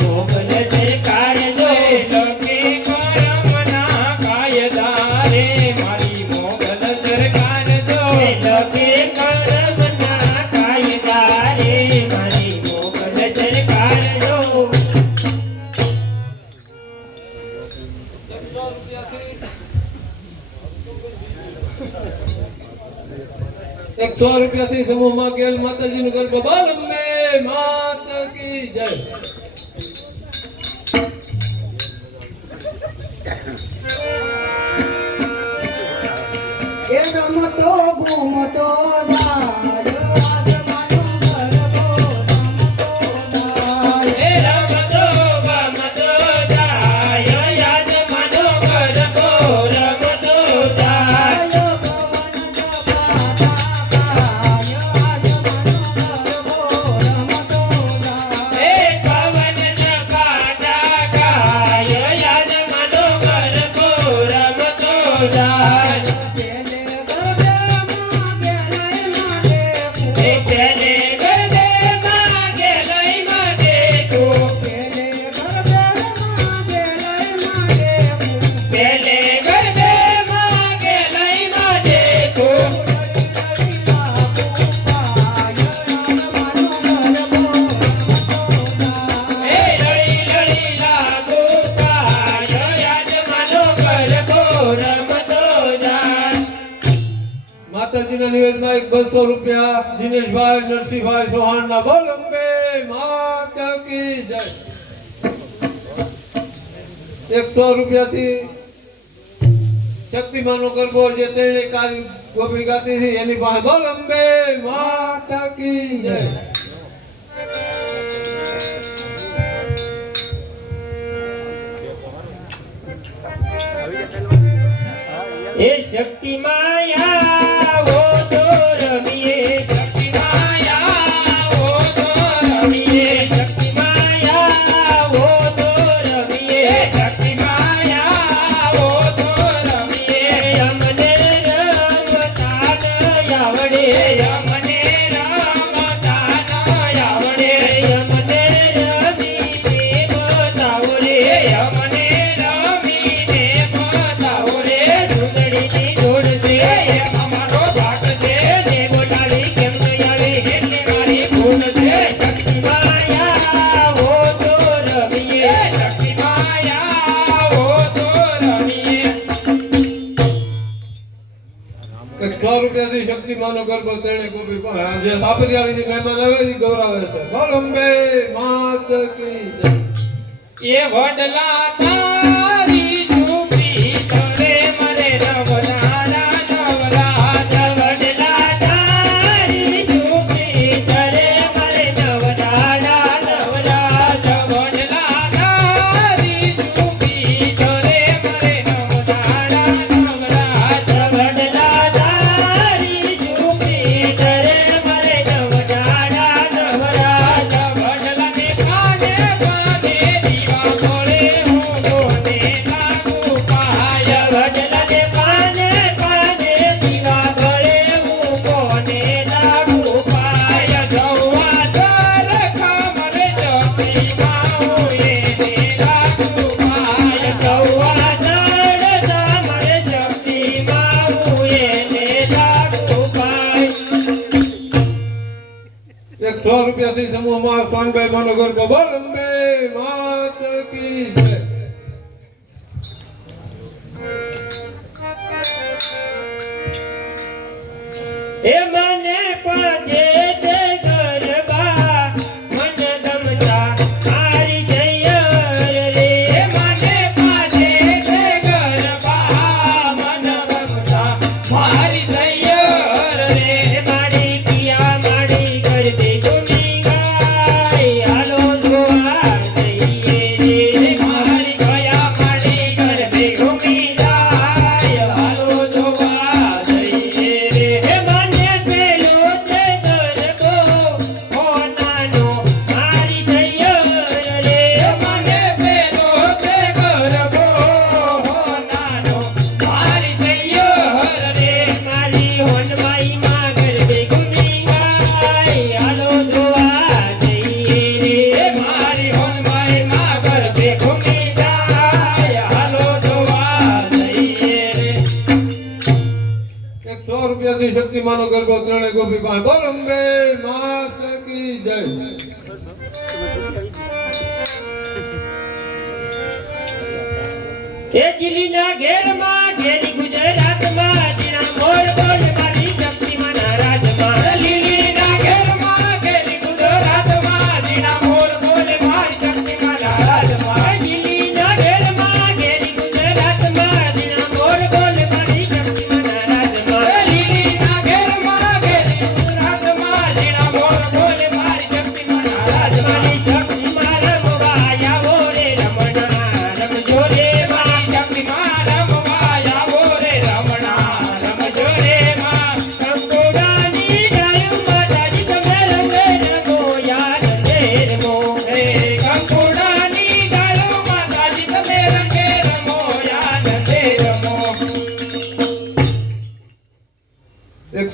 100 રૂપિયાથી સમૂહમાં ગેલ માતાજીનું ગરબા બોલ અંબે માત કી જય. એ રમતો ઘૂમતો જાય આસમાનો ગરબો રમતો જાય. એ રમતો ગમતો જાય યાદમાનો ગરબો રમતો જાય. આયો પવન જપા કાય આસમાનો ગરબો રમતો જાય. એ પવન જપાટા ગાય યાદમાનો ગરબો રમતો જાય. પેલે ગરબે માં ગેલઈ માં દેખું. પેલે પેલે ગરબે માં ગેલઈ માં દેખું. એ લડી લડી લાગુ પાય યાદમાનો ગરબો રમતો જાય. માતાજીના નિવેદનમાં એક 200 રૂપિયા દિનેશભાઈ નરસિંહભાઈ ચૌહાણના બોલ અંબે માત કી જય. 100 રૂપિયાથી શક્તિમાનો ગરબો જે તેણે કાલ ગોપી ગાતી હતી એની પાસે બોલ અંબે માત કી જય. એ શક્તિ માયા વો તો રમીએ શક્તિ માયા વો તો રમીએ શક્તિ માયા વો તો રમીએ શક્તિ માયા વો તો રમીએ અમને રમતા ન આવડે અમને રમતા ન આવડે અમને રમીને બતાવડે અમને રમીને બતાવડે સુંદરીની જોડ છે અમારો ભાગ છે ને બોલાવી કેમ ન આવે એટલે મારી ભૂલ છે શક્તિ માયા વો તો રમીએ શક્તિ માયા વો તો રમીએ 100 રૂપિયાથી શક્તિમાનો ગરબો તેણે ગોપી પાસે જે સાપરિયાળીથી મહેમાન આવે એ ગૌરાવે છે બોલ અંબે માત કી જય. એ વડલા તારી ઝૂંપડી તળે મરે રવલારા નવરાજ વડલા તારી ઝૂંપડી તળે મરે નવરારા નવરાજ વડલા તારી ઝૂંપડી તળે મરે નવરારા નવરાજ વડલા તારી ઝૂંપડી તળે મરે નવરારા નવરાજ વડલા ને કાને કાને દીવા બોલે હું કોને લાગુ પાય વડલા ને કાને કાને દીવા બોલે હું કોને લાગુ પાય જવા તર ખમરે ચપડી માઉ એને લાગુ પાય જવા તર ખમરે ચપડી માઉ એને લાગુ પાય 100 રૂપિયાથી સમૂહમાં સોનભાઈ માનો ગરબો બોલ અંબે માત કી જય. એ મને પાછે તે ગરબા મન ગમતા મારી જૈયર રે મને પાછે તે ગરબા મન ગમતા મારી જૈયર રે મારી પિયા મારી ગરબે ઘૂમી ગાય હાલો જોવા જઈએ રે મારી ગયા મારી ગરબે ઘૂમી જાય હાલો જોવા જઈએ રે મને પેલો તે ગરબો હોનાનો મારી જૈયર રે મને પેલો તે ગરબો હોનાનો મારી જૈયર રે મારી હોનવાઈ માં ગરબે ઘૂમી ગાય હાલો જોવા જઈએ રે મારી હોનવાઈ માં ગરબે ઘૂમી જાય હાલો જોવા જઈએ રે 100 રૂપિયાથી શક્તિમાનો ગરબો ત્રણે ગોપી પાસે બોલ અંબે માત કી જય. એ દિલ્હીના ઘેરમાં ઘેરી ગુજરાતમાં જીણા મોર બોલ મારી શક્તિમાના રાજમાં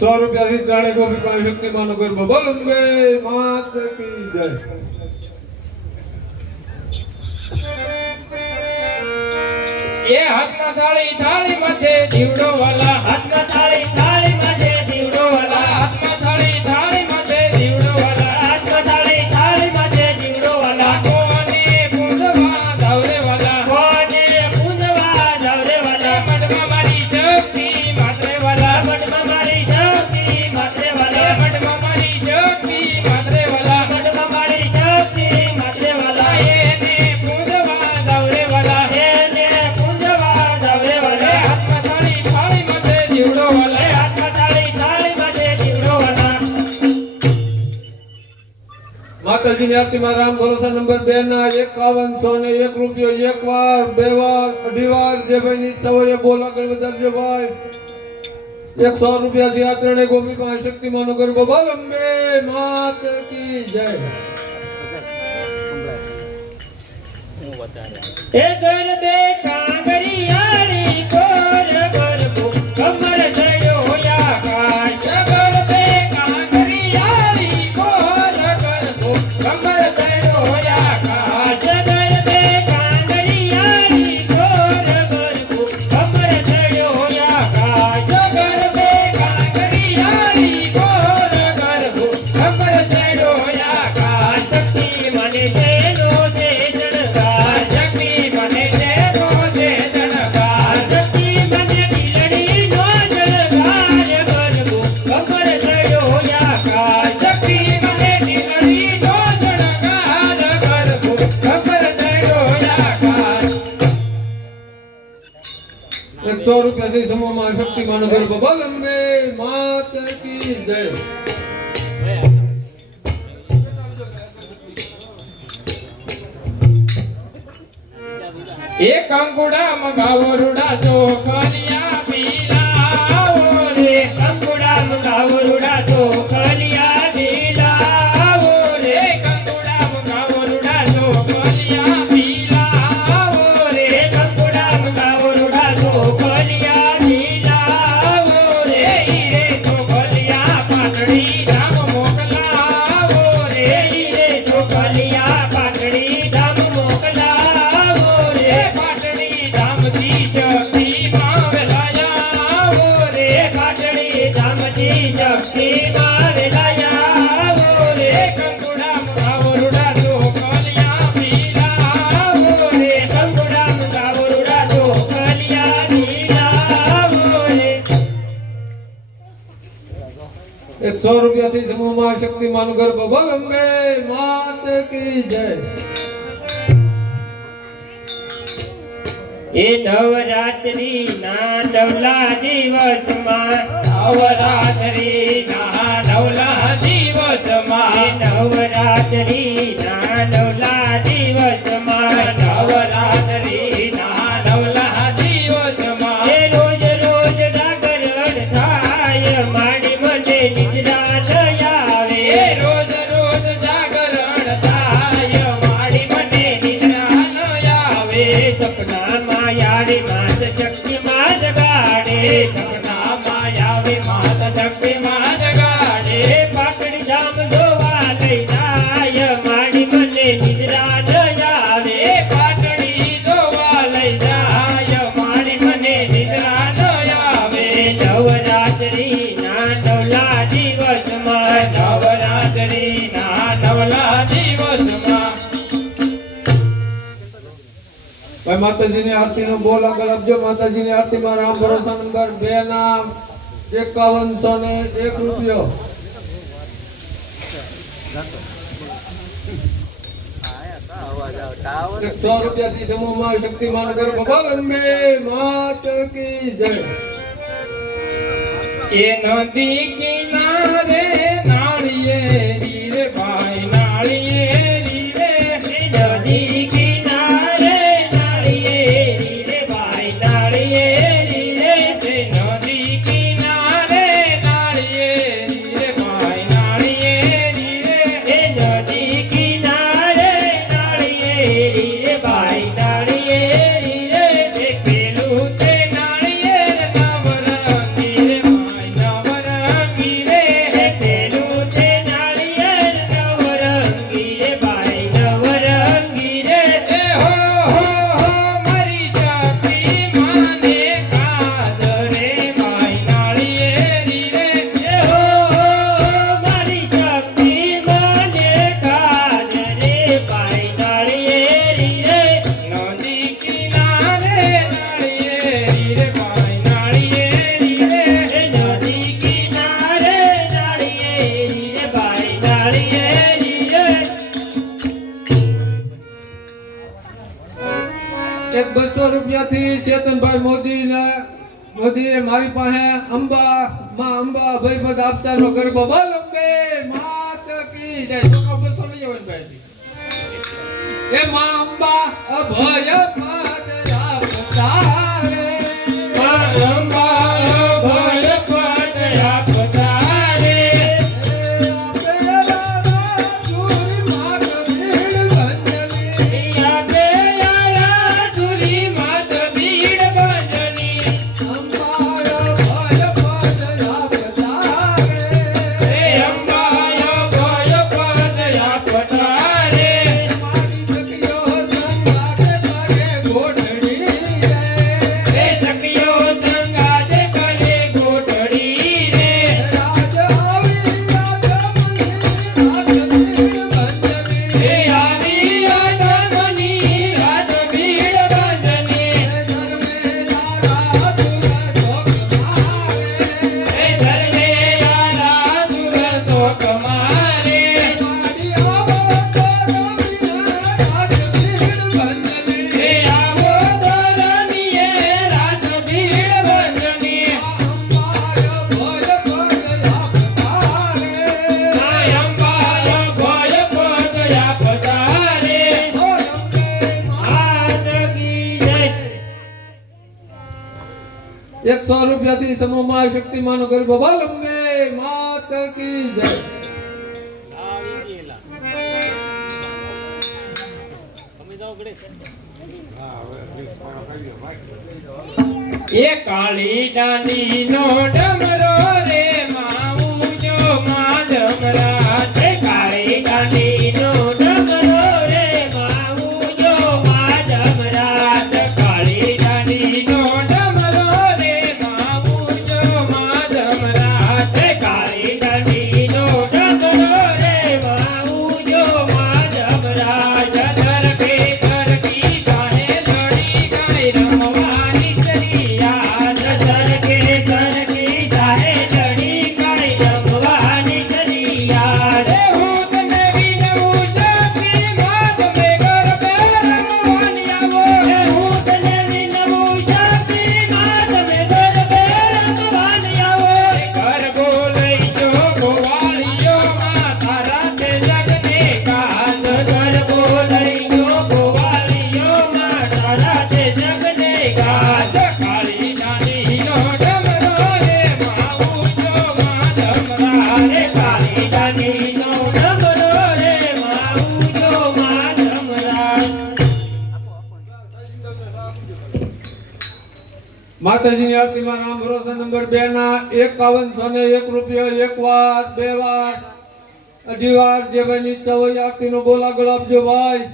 100 રૂપિયાથી ત્રણે ગોપી પાસે શક્તિમાનો ગરબા બોલ અંબે માત કી જય. એ હાથમાં થાળી થાળી મધ્ય દીવડો વાલા હાથમાં થાળી થાળી મધ્ય દીવડો વાલા હાથમાં થાળી થાળી મધ્ય દીવડો વાલા હાથમાં થાળી થાળી મધ્ય દીવડો વાલા કોને પૂંજવા જાવરે વાલા કોને પૂંજવા જાવરે વાલા મઢમાં મારી શક્તિ માત્રે વાલા મઢમાં મારી શક્તિ માત્રે વાલા મઢમાં મારી શક્તિ માત્રે વાલા મઢમાં મારી શક્તિ માત્રે વાલા એને પૂંજવા જાવરે વાલા એને પૂંજવા જાવરે વાલા હાથમાં થાળી થાળી મધ્ય દીવડો વાલા હાથમાં થાળી થાળી મધ્ય દીવડો વાલા માતાજીની આરતીમાં રામ ભરોસા નંબર 2 ના 51 ને 1 રૂપિયો એક વાર બે વાર અઢી વાર જે ભાઈની ઈચ્છા હોય એ બોલ આગળ વધારજો ભાઈ. 100 રૂપિયાથી આ ત્રણે ગોપી પાસે શક્તિમાનો ગરબો બોલ અંબે માત કી જય. એ ગરબે કાંગરિયાળી કોર ગરબો કમર ચડ્યો આકાશ ગરબે કાંગરિયાળી કોર ગરબો કમર ચડ્યો આકાશ ગરબે કાંગરિયાળી કોર ગરબો કમર ચડ્યો આકાશ ગરબે કાંગરિયાળી કોર ગરબો કમર ચડ્યો આકાશ શક્તિ મને તેનો છે જણકાર શક્તિ મને તેનો છે જણકાર શક્તિ મને દિલડી નો જણકાર ગરબો કમર ચડ્યો આકાશ શક્તિ મને દિલડી નો જણકાર ગરબો કમર ચડ્યો આકાશ 100 રૂપિયાથી સમૂહમાં શક્તિમાનો ગરબો બોલ અંબે માત કી જય. એક અંકુડા મગાવો રૂડા ચોખલિયા પીલાવો રે કંકુડા મગાવો રૂડા ચોખલિયા પીલાવો રે કંકુડા મગાવો રૂડા ચોખલિયા પીલાવો રે કંકુડા મગાવો રૂડા ચોખલિયા પીલાવો રે રે ચોખલિયા પાટડી ધામ મોકલાવો રે રે ચોખલિયા પાટડી ધામ મોકલાવો રે પાટડી ધામથી શક્તિ માં વેલાયાવો રે પાટડી ધામથી શક્તિ માં વેલાયાવો રે કંકુડા મગાવો રૂડા ચોખલિયા પીલાવો રે કંકુડા મગાવો રૂડા ચોખલિયા પીલાવો રે 100 રૂપિયાથી સમૂહમાં શક્તિમાનો ગરબો બોલ અંબે માત કી જય. એ નવરાત્રી ના નવલા દિવસમાં નવરાત્રી ના નવલા દિવસમાં નવરાત્રી ના નવલા દિવસમાં નવરાત્રી ના નવલા દિવસમાં એ રોજ રોજ જાગરણ થાય માડી મને નિદ્રા ન આવે એ રોજ રોજ જાગરણ થાય માડી મને નિદ્રા ન આવે સપનામાં યારી માત શક્તિ માં જગાડે સપનામાં આવે માત શક્તિ માં જગાડે પાટડી ધામ જોવા લઈ જાય માડી મને નિદ્રા ન આવે પાટડી જોવા લઈ જાય માડી મને નિદ્રા ન આવે નવરાત્રી ના નવલા દિવસમાં નવરાત્રી ના નવલા દિવસમાં ભાઈ માતાજીની આરતીનો બોલ આગળ આપજો. માતાજીની આરતીમાં રામ ભરોસા નંબર 2 ના 51 ને 1 રૂપિયો. 100 રૂપિયાથી સમૂહમાં શક્તિમાન ગરબો બોલ અંબે માત કી જય. એ નદી કિનારે નાળિયેરી રે ભાઈ નાળિયેરી રે નદી કિનારે નાળિયેરી રે ભાઈ નાળિયેરી રે નદી કિનારે નાળિયેરી રે ભાઈ નાળિયેરી રે નદી કિનારે નાળિયેરી રે ભાઈ નાળિયેરી રે પેલું તે નાળિયેર નવરંગી રે ભાઈ નવરંગી એક 200 રૂપિયાથી ચેતનભાઈ મોદી મારી પાસે માં અંબા ભયપદ આપતાનો ગરબો બોલ અંબે માત કી જય. છોકરા 200 લઈ જવાનું ભાઈ. એ માં અંબા અભય પદ આપતા રે. માં અંબા અભય પદ આપતા રે. આપે યારા સુરી માત બીડ ભજની. હે અંબા અભય પદ આપતા રે. હે સખીઓ સંગાતે કરે ગોઠડી રે. હે આવી આઠમની રાત ભીડ ભજની. હે ધર્મે યારા સુર શોક મારે. હે આવો ધરણીએ રાત ભીડ ભજની. માય અંબા અભય પદ આપતા રે. માત કી જય. 100 રૂપિયાથી સમૂહમાં શક્તિમાનો ગરબો બોલ અંબે માત કી જય. એ કાળી દાંડી નો ડમરો રે માઉ જો માધવરા. એ કાળી દાંડી નો ડમરો રે માઉ જો માધવરા. કાળી દાંડી નો ડમરો રે માઉ જો માધવરા. કાળી દાંડી નો ડમરો રે માઉ જો માધવરા. ધરકે ધરકી ગાહે લડી ગાય રમવાની કરિયા. ધરકે ધરકી ગાહે લડી ગાય રમવાની કરિયા. રે હું તને વિનવું શક્તિ માં તમે ગરબે રમવાની આવો. રે હું તને વિનવું શક્તિ માં તમે ગરબે રમવાની આવો. ગરબો લઈ જો ગોવાળીઓ માં તારા તે જગને કાજ. ગરબો લઈ જો ગોવાળીઓ માં તારા તે જગને કાજ. કાળી દાંડી નો ડમરો રે માઉ જો માધવરા. રે કાળી દાંડી નો ડમરો રે માઉ જો માધવરા. માતાજીની આરતીમાં રામ ભરોસા નંબર 2 ના 51 ને 1 રૂપિયો. એક વાર, બે વાર, અઢી વાર જે ભાઈની ઈચ્છા હોય આરતીનો બોલ આગળ આપજો ભાઈ.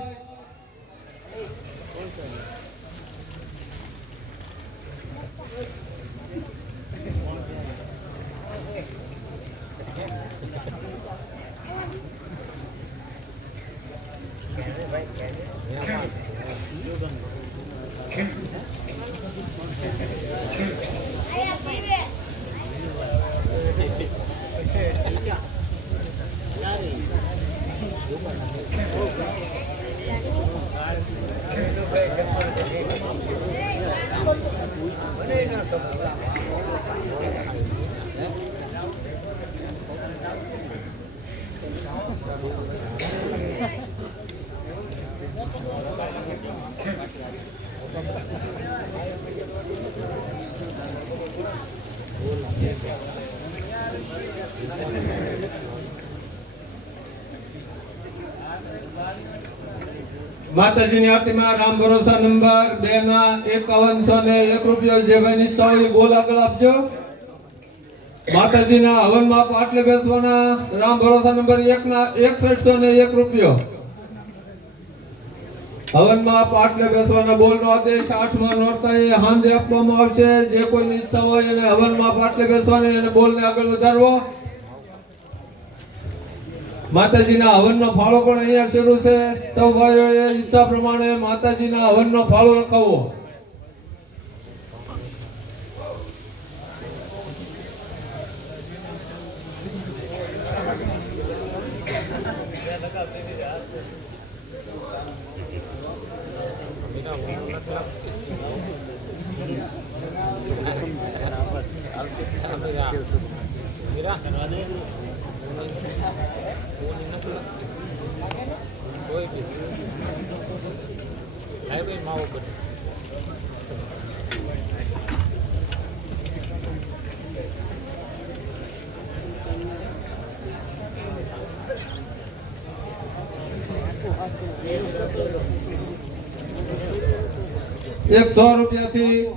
માતાજીની આરતીમાં રામ ભરોસા નંબર 2 ના 51 ને 1 રૂપિયો જે ભાઈની ઈચ્છા હોય એ બોલ આગળ આપજો. માતાજીના હવનમાં પાટલે બેસવાના રામ ભરોસા નંબર 1 ના 61 ને 1 રૂપિયો. હવનમાં પાટલે બેસવાના બોલનો આદેશ 8મા નોરતાએ હાંજે આપવામાં આવશે. જે કોઈની ઈચ્છા હોય એને હવનમાં પાટલે બેસવાની અને બોલને આગળ વધારવો. માતાજીના હવનનો ફાળો પણ અહીંયા શરૂ છે. સૌ ભાઈઓએ ઈચ્છા પ્રમાણે માતાજીના હવનનો ફાળો લખાવવો. એક 100 રૂપિયાથી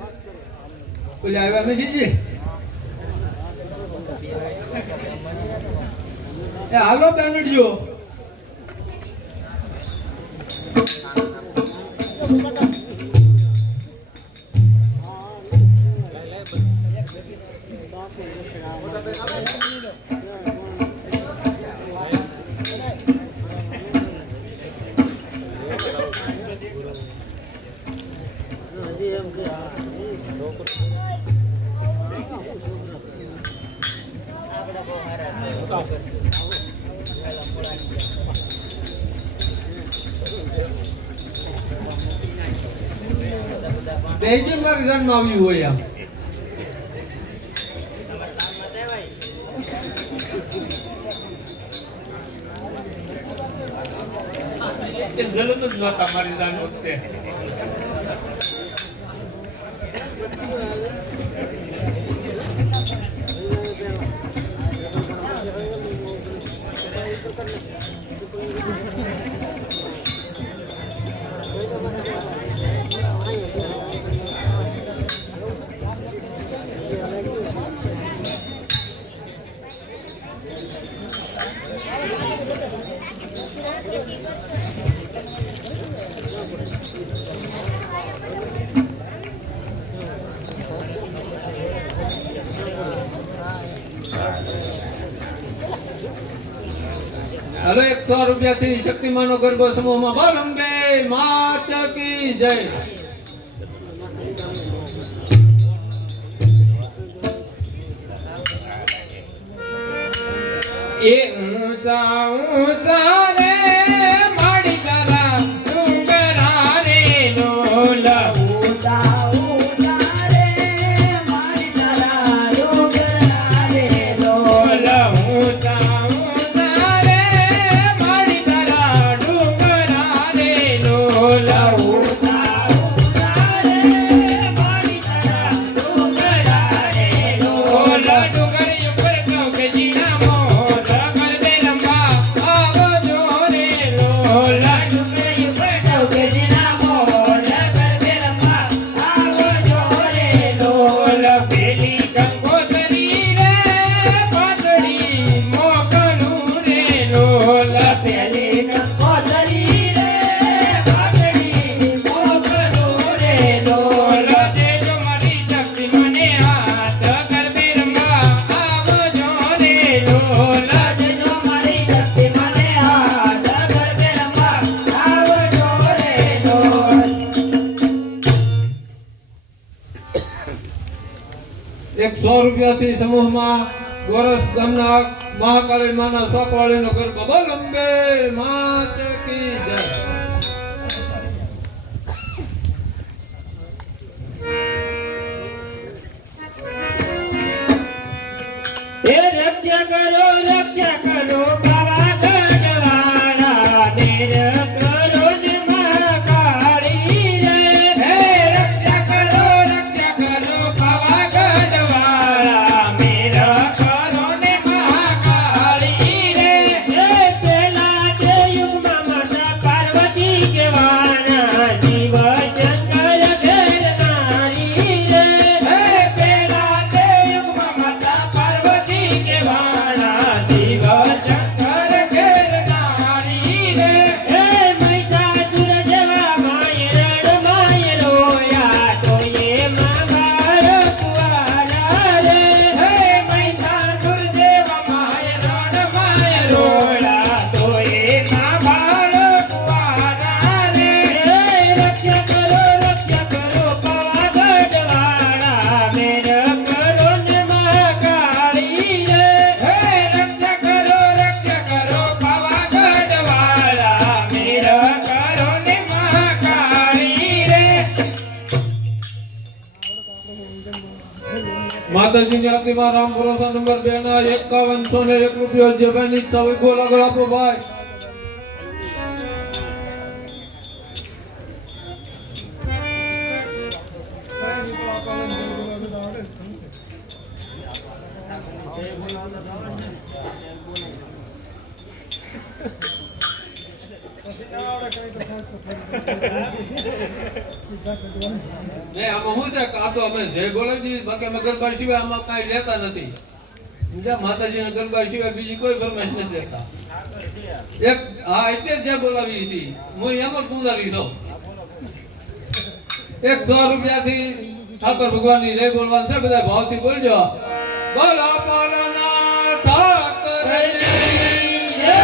ઓલી આવ્યા નથી જી એ હાલો બેનડીઓ બેજન મારી જાનમાં આવ્યું હોય આમ જરૂર જ નહોતા મારી જાન વખતે हेलो 100 રૂપિયાથી શક્તિમાનો ગરબો સમૂહમાં બોલ અંબે માત કી જય એ ઊંચા ઊંચા રે માડી તારા ડુંગરા રે લોલ ઊંચા ઊંચા રે મારી તારા ડુંગરા રે લોલ ઊંચા ઊંચા રે માડી તારા ડુંગરા રે લોલ ઊંચા ઊંચા રે મારી તારા ડુંગરા રે લોલ ડુંગરી ઉપર ચૌકે જીના મોર કરબે રંબા આવો જો રે લોલ ડુંગરી ઉપર ચૌકે જીના મોર કરબે રંબા આવો જો રે લોલ પેલી કંકોતરી રે પાતળી મોકલું રે લોલ પેલી કંકોતરી રે પાઘડી મોકલું રે લોલ દેજો મારી શક્તિ મને હાથ કરબે રંબા આવો જો રે લોલ દેજો મારી શક્તિ મને હાથ કરબે રંબા આવો જો રે લોલ 100 રૂપિયાથી સમૂહમાં ગોરસ ગામના મહાકાળી માના શોકવાળીનો ગરબો બોલ અંબે માત કી જય એ રક્ષા કરો પાવાગઢવાળા દેર કરો ને મહાકાળી રે હે રક્ષા કરો પાવાગઢવાળા મેર કરો ને મહાકાળી રે હે પેલા જે યુગમાં માતા માતાજીની આરતીમાં રામ ભરોસા નંબર 2 ના 5101 રૂપિયો જે ભાઈની ઈચ્છા હોય બોલ આગળ આપો ભાઈ. ને આમાં શું છે કે આ તો અમે જે બોલે છે બાકી અમે ગરબા સિવાય આમાં કાંઈ લેતા નથી. સમજ્યા? માતાજીના ગરબા સિવાય બીજી કોઈ ફરમાઈશ નથી લેતા. એક હા એટલે જ જે બોલાવી છે હું એમ જ ગુંદારી છું. 100 રૂપિયાથી ઠાકોર ભગવાનની જય બોલવાનું છે. બધા ભાવથી બોલજો. બોલા પાલના ઠાકરની જય.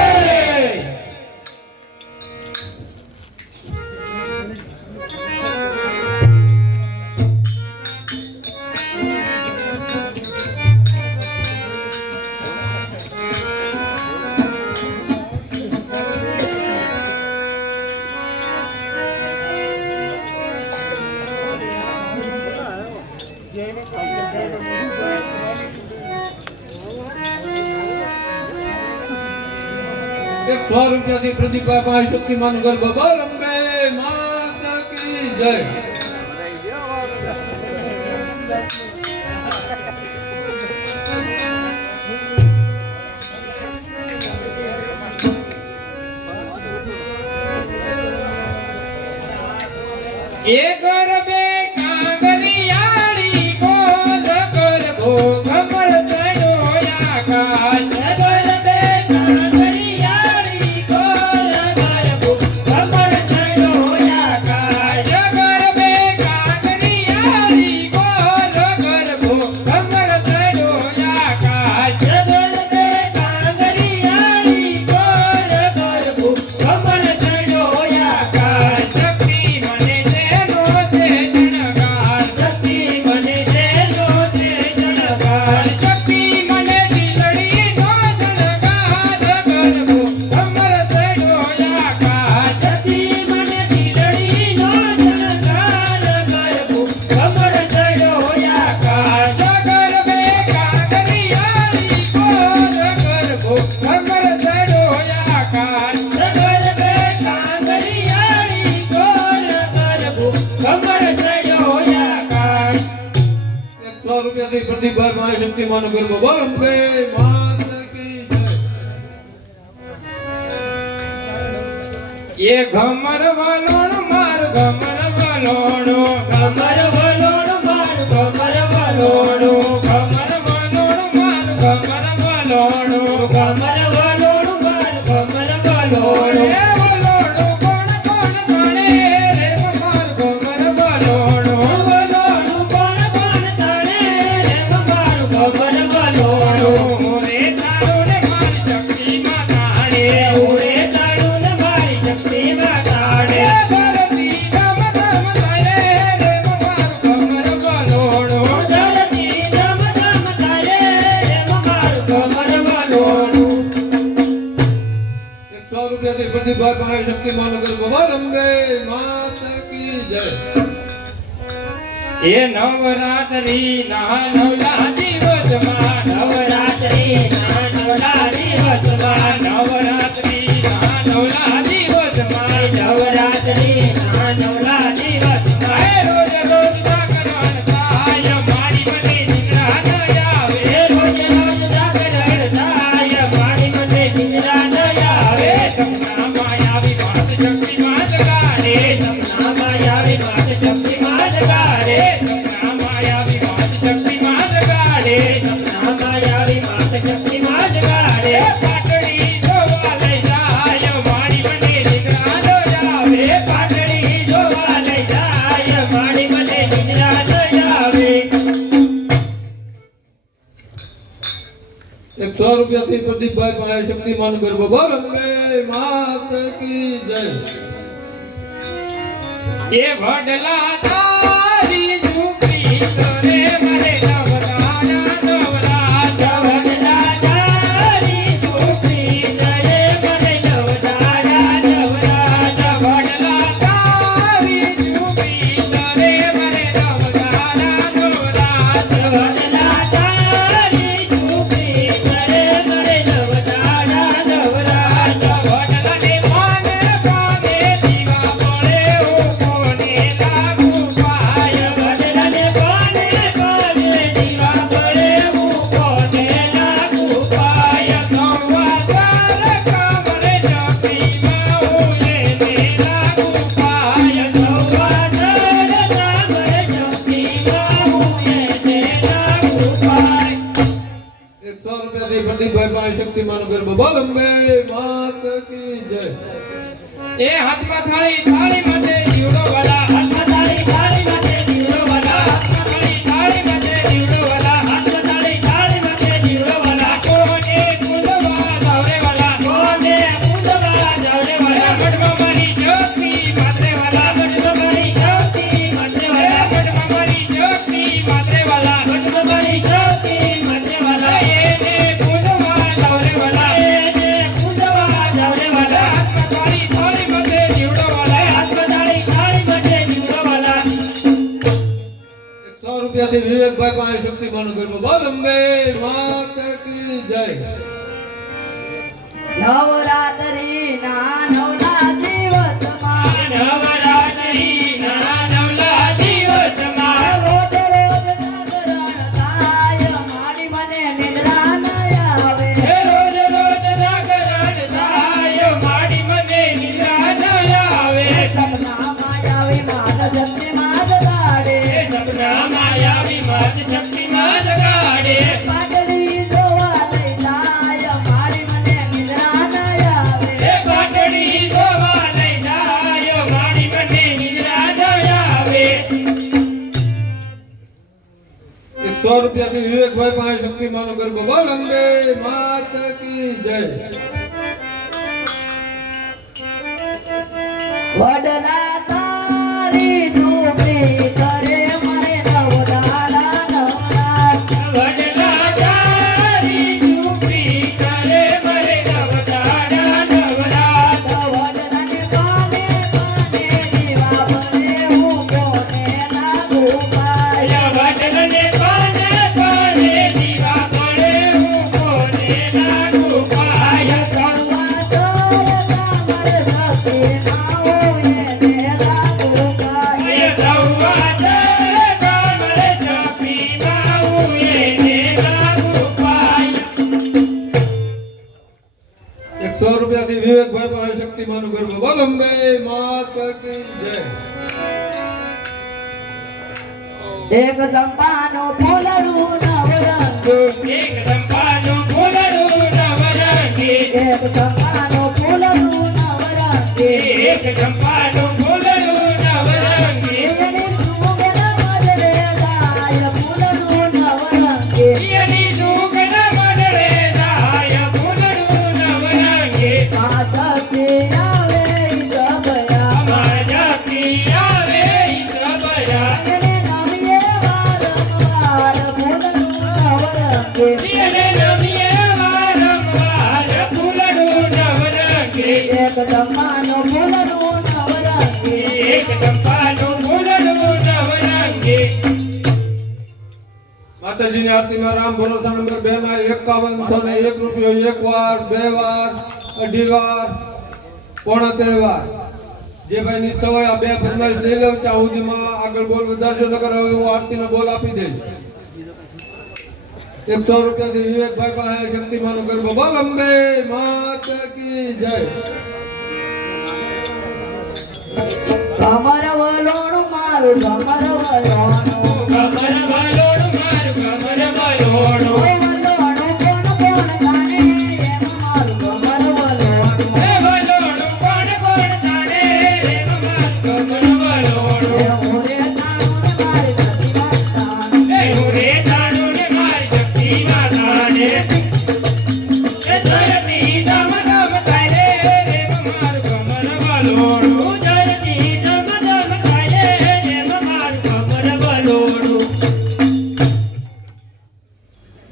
એક 100 રૂપિયાથી પ્રદીપભાઈ પાસે શક્તિમાન ગરબા બોલ અંબે માતા કી જય. એ ગરબે કાંગરિયાળી કોલ ગરબો કમર ચડો આકાશ. ગરબે કાંગરિયાળી કોલ ગરબો કમર ચડો આકાશ. ગરબે કાંગરિયાળી કોલ ગરબો કમર ચડો આકાશ. ગરબે કાંગરિયાળી કોલ ગરબો કમર ચડો આકાશ. શક્તિ મને તેનો છે જણકાર. શક્તિ મને તેનો છે જણકાર. શક્તિ મને દીલડીનો જણકાર. ગરબો કમર ચડો આકાશ. શક્તિ મને દીલડીનો જણકાર. ગરબો કમર ચડો આકાશ. ગરબે કાંગરિયાળી કોલ ગરબો કમર ચડો આકાશ. ગરબે કાંગરિયાળી કોલ ગરબો કમર ચડો આકાશ. 100 રૂપિયાથી પ્રદીપભાઈ પાસે શક્તિમાન ગરબા બોલ અંબે માતા કી જય. એ ઘમર વલોણ માર ઘમર વલોણો. ઘમર વલોણ માર ઘમર વલોણો. ઘમર વલોણ માર ઘમર વલોણો. ઘમર વલોણ માર ઘમર વલોણો. એ વલોણો કોણ કોણ તણે રે માર ઘમર વલોણો. વલોણો કોણ કોણ તણે રે માર ઘમર વલોણો. રે તારો ને મારી શક્તિ માં તાણે. ઓરે તારો ને મારી શક્તિ માં તાણે. ધરતી ધમ ધમ તારે રે માર ઘમર વલોણો. ધરતી ધમ ધમ તારે રે માર ઘમર વલોણો. 100 રૂપિયાથી પ્રદીપભાઈ પાસે શક્તિમાન ગરબા બોલ અંબે માતા કી જય. એ નવરાત્રી ના નવલા દિવસમાં. નવરાત્રી ના નવલા દિવસમાં. નવરાત્રી ના નવલા દિવસમાં. નવરાત્રી ના નવલા દિવસમાં. એ રોજ રોજ જાગરણ થાય મારી મને નિદ્રા ન આવે. રોજ રોજ જાગરણ થાય મારી મને નિદ્રા ન આવે. સપના માયાવી વાત શક્તિ માં જગાડે. સપના માયાવી વાત શક્તિ માં જગાડે. સપના માયાવી વાત શક્તિ માં જગાડે. સપના માયાવી વાત શક્તિ માં જગાડે. પાટડી જોવા લઈ જાય મારી મને નિદ્રા ન આવે. પાટડી જોવા લઈ જાય મારી મને નિદ્રા ન આવે. 100 રૂપિયાથી પ્રદીપભાઈ પાસે શક્તિમાન ગરબા બોલ અંબે માતા કી જય. એ વડલા તારી ઝૂંપડી કરે મને નવરાના નવરાના. વડલા તારી ઝૂંપડી કરે મને નવરાના નવરાના. વડલા તારી ઝૂંપડી કરે મને નવરાના નવરાના. વડલા બોલ અંબે માત કી જય એ હાથમાં થાળી થાળી માથે દીવડો વાલા હાથમાં થાળી થાળી માથે દીવડો વાલા હાથમાં થાળી થાળી માથે દીવડો વાલા હાથમાં થાળી થાળી માથે દીવડો વાલા કોને કુંદવા જાવરે વાલા કોને કુંદવા જાવરે વાલા મઢમાં મારી જોગની માત્રે વાલા મઢમાં મારી જોગની માત્રે વાલા મઢમાં મારી જોગની માત્રે વાલા મઢમાં મારી જોગની માત્રે વાલા એને કુંદવા જાવરે વાલા એને કુંદવા જાવરે વાલા હાથમાં થાળી થાળી માથે દીવડો વાલા હાથમાં થાળી થાળી માથે દીવડો વાલા 100 રૂપિયાથી વિવેકભાઈ પાસે શક્તિમાનું ગરબો બોલ અંબે માત કી જય નવરાત્રી ના નવલા દિવસમાં નવરાત્રીના નવલા દિવસમાં રોજ રોજ જાગરણ થાય મારી મને નિદ્રા ન આવે રોજ રોજ જાગરણ થાય માડી મને નિદ્રા ન આવે સપનામાં આવી માત શક્તિ માત દાડે સપનામાં આવી માત શક્તિમાં જગાડે પાટડી જોવા લઈ જાય મારી મને નિદ્રા ન આવે એ પાટડી જોવા લઈ જાય માડી મને નિદ્રા ન આવે 100 રૂપિયાથી વિવેકભાઈ પાસે શક્તિમાનું ગરબો બોલ અંબે માત કી જય વડલા તારી ઝૂંપડી કરે મને નવદાડા નવરાત વડલા તારી ઝૂંપડી કરે મરે નવદાડા નવરાત વડલાને પાને પાને દીવા બને હું કોને લાગુ પાય વડલને પાને પાને દીવા પડે હું કોને લાગુ પાય સવા તોર કામર સખી આવું એને લાગુ પાય સૌવા તર કામર ચપી માવું એને લાગુ પાય 100 રૂપિયાથી વિવેકભાઈ પાસે શક્તિમાનું ગરબો બોલ અંબે માત કી જય એક સંપાનો ફૂલડું નવરંગ એક ચંપાનું ફૂલડું નવરંગી એક સંપાનો ફૂલડું નવરંગ એક ચંપાનું ફૂલડું નવરંગી એની સુગંધ મદરે જાય ફૂલડું નવરંગ એની સુગંધ મંડળે જાય ફૂલડું નવરંગી આ સખી આવે જબયા અમાર જાતી આવે ઈ સબયા એને નમીએ વારંવાર ફૂલડું નવરંગ એને નમીએ વારંવાર ફૂલડું નવરંગી એક સંપાનો ફૂલડું નવરંગ એક ચંપાનું ફૂલડું નવરંગી માતાજીની આરતીમાં રામ ભરોસા નંબર 2 માં 5101 રૂપિયો એક વાર બે વાર અઢી વાર પોણા 3 વાર જે ભાઈ ની ઈચ્છા હોય આ બે ફરમાઈશ લઈ લઉં ત્યાં સુધીમાં આગળ બોલ વધારજો નકર હવે હું આરતીનો બોલ આપી દઈશ 100 રૂપિયાથી વિવેકભાઈ પાસે શક્તિમાનો ગરબો બોલ અંબે માત કી જય કમર વલોણું મારું કમર વલોણું કમર બલોડું મારું કમર બલોડું ઓય વલોણું કોણ કોણ જાણે એમ મારું કમર વલોણું હે બલોડું કોણ કોણ જાણે રે મારું કમર બલોડું એ ઓરે તાણું મારી સતી માતાણ હે ઉરે તાણું ને મારી શક્તિ માતાને હે ધરતી ધમ ધમ થાય રે મારું કમર બલોડું ધરતી ધમ ધમ થાય રે મારું કમર બલોડું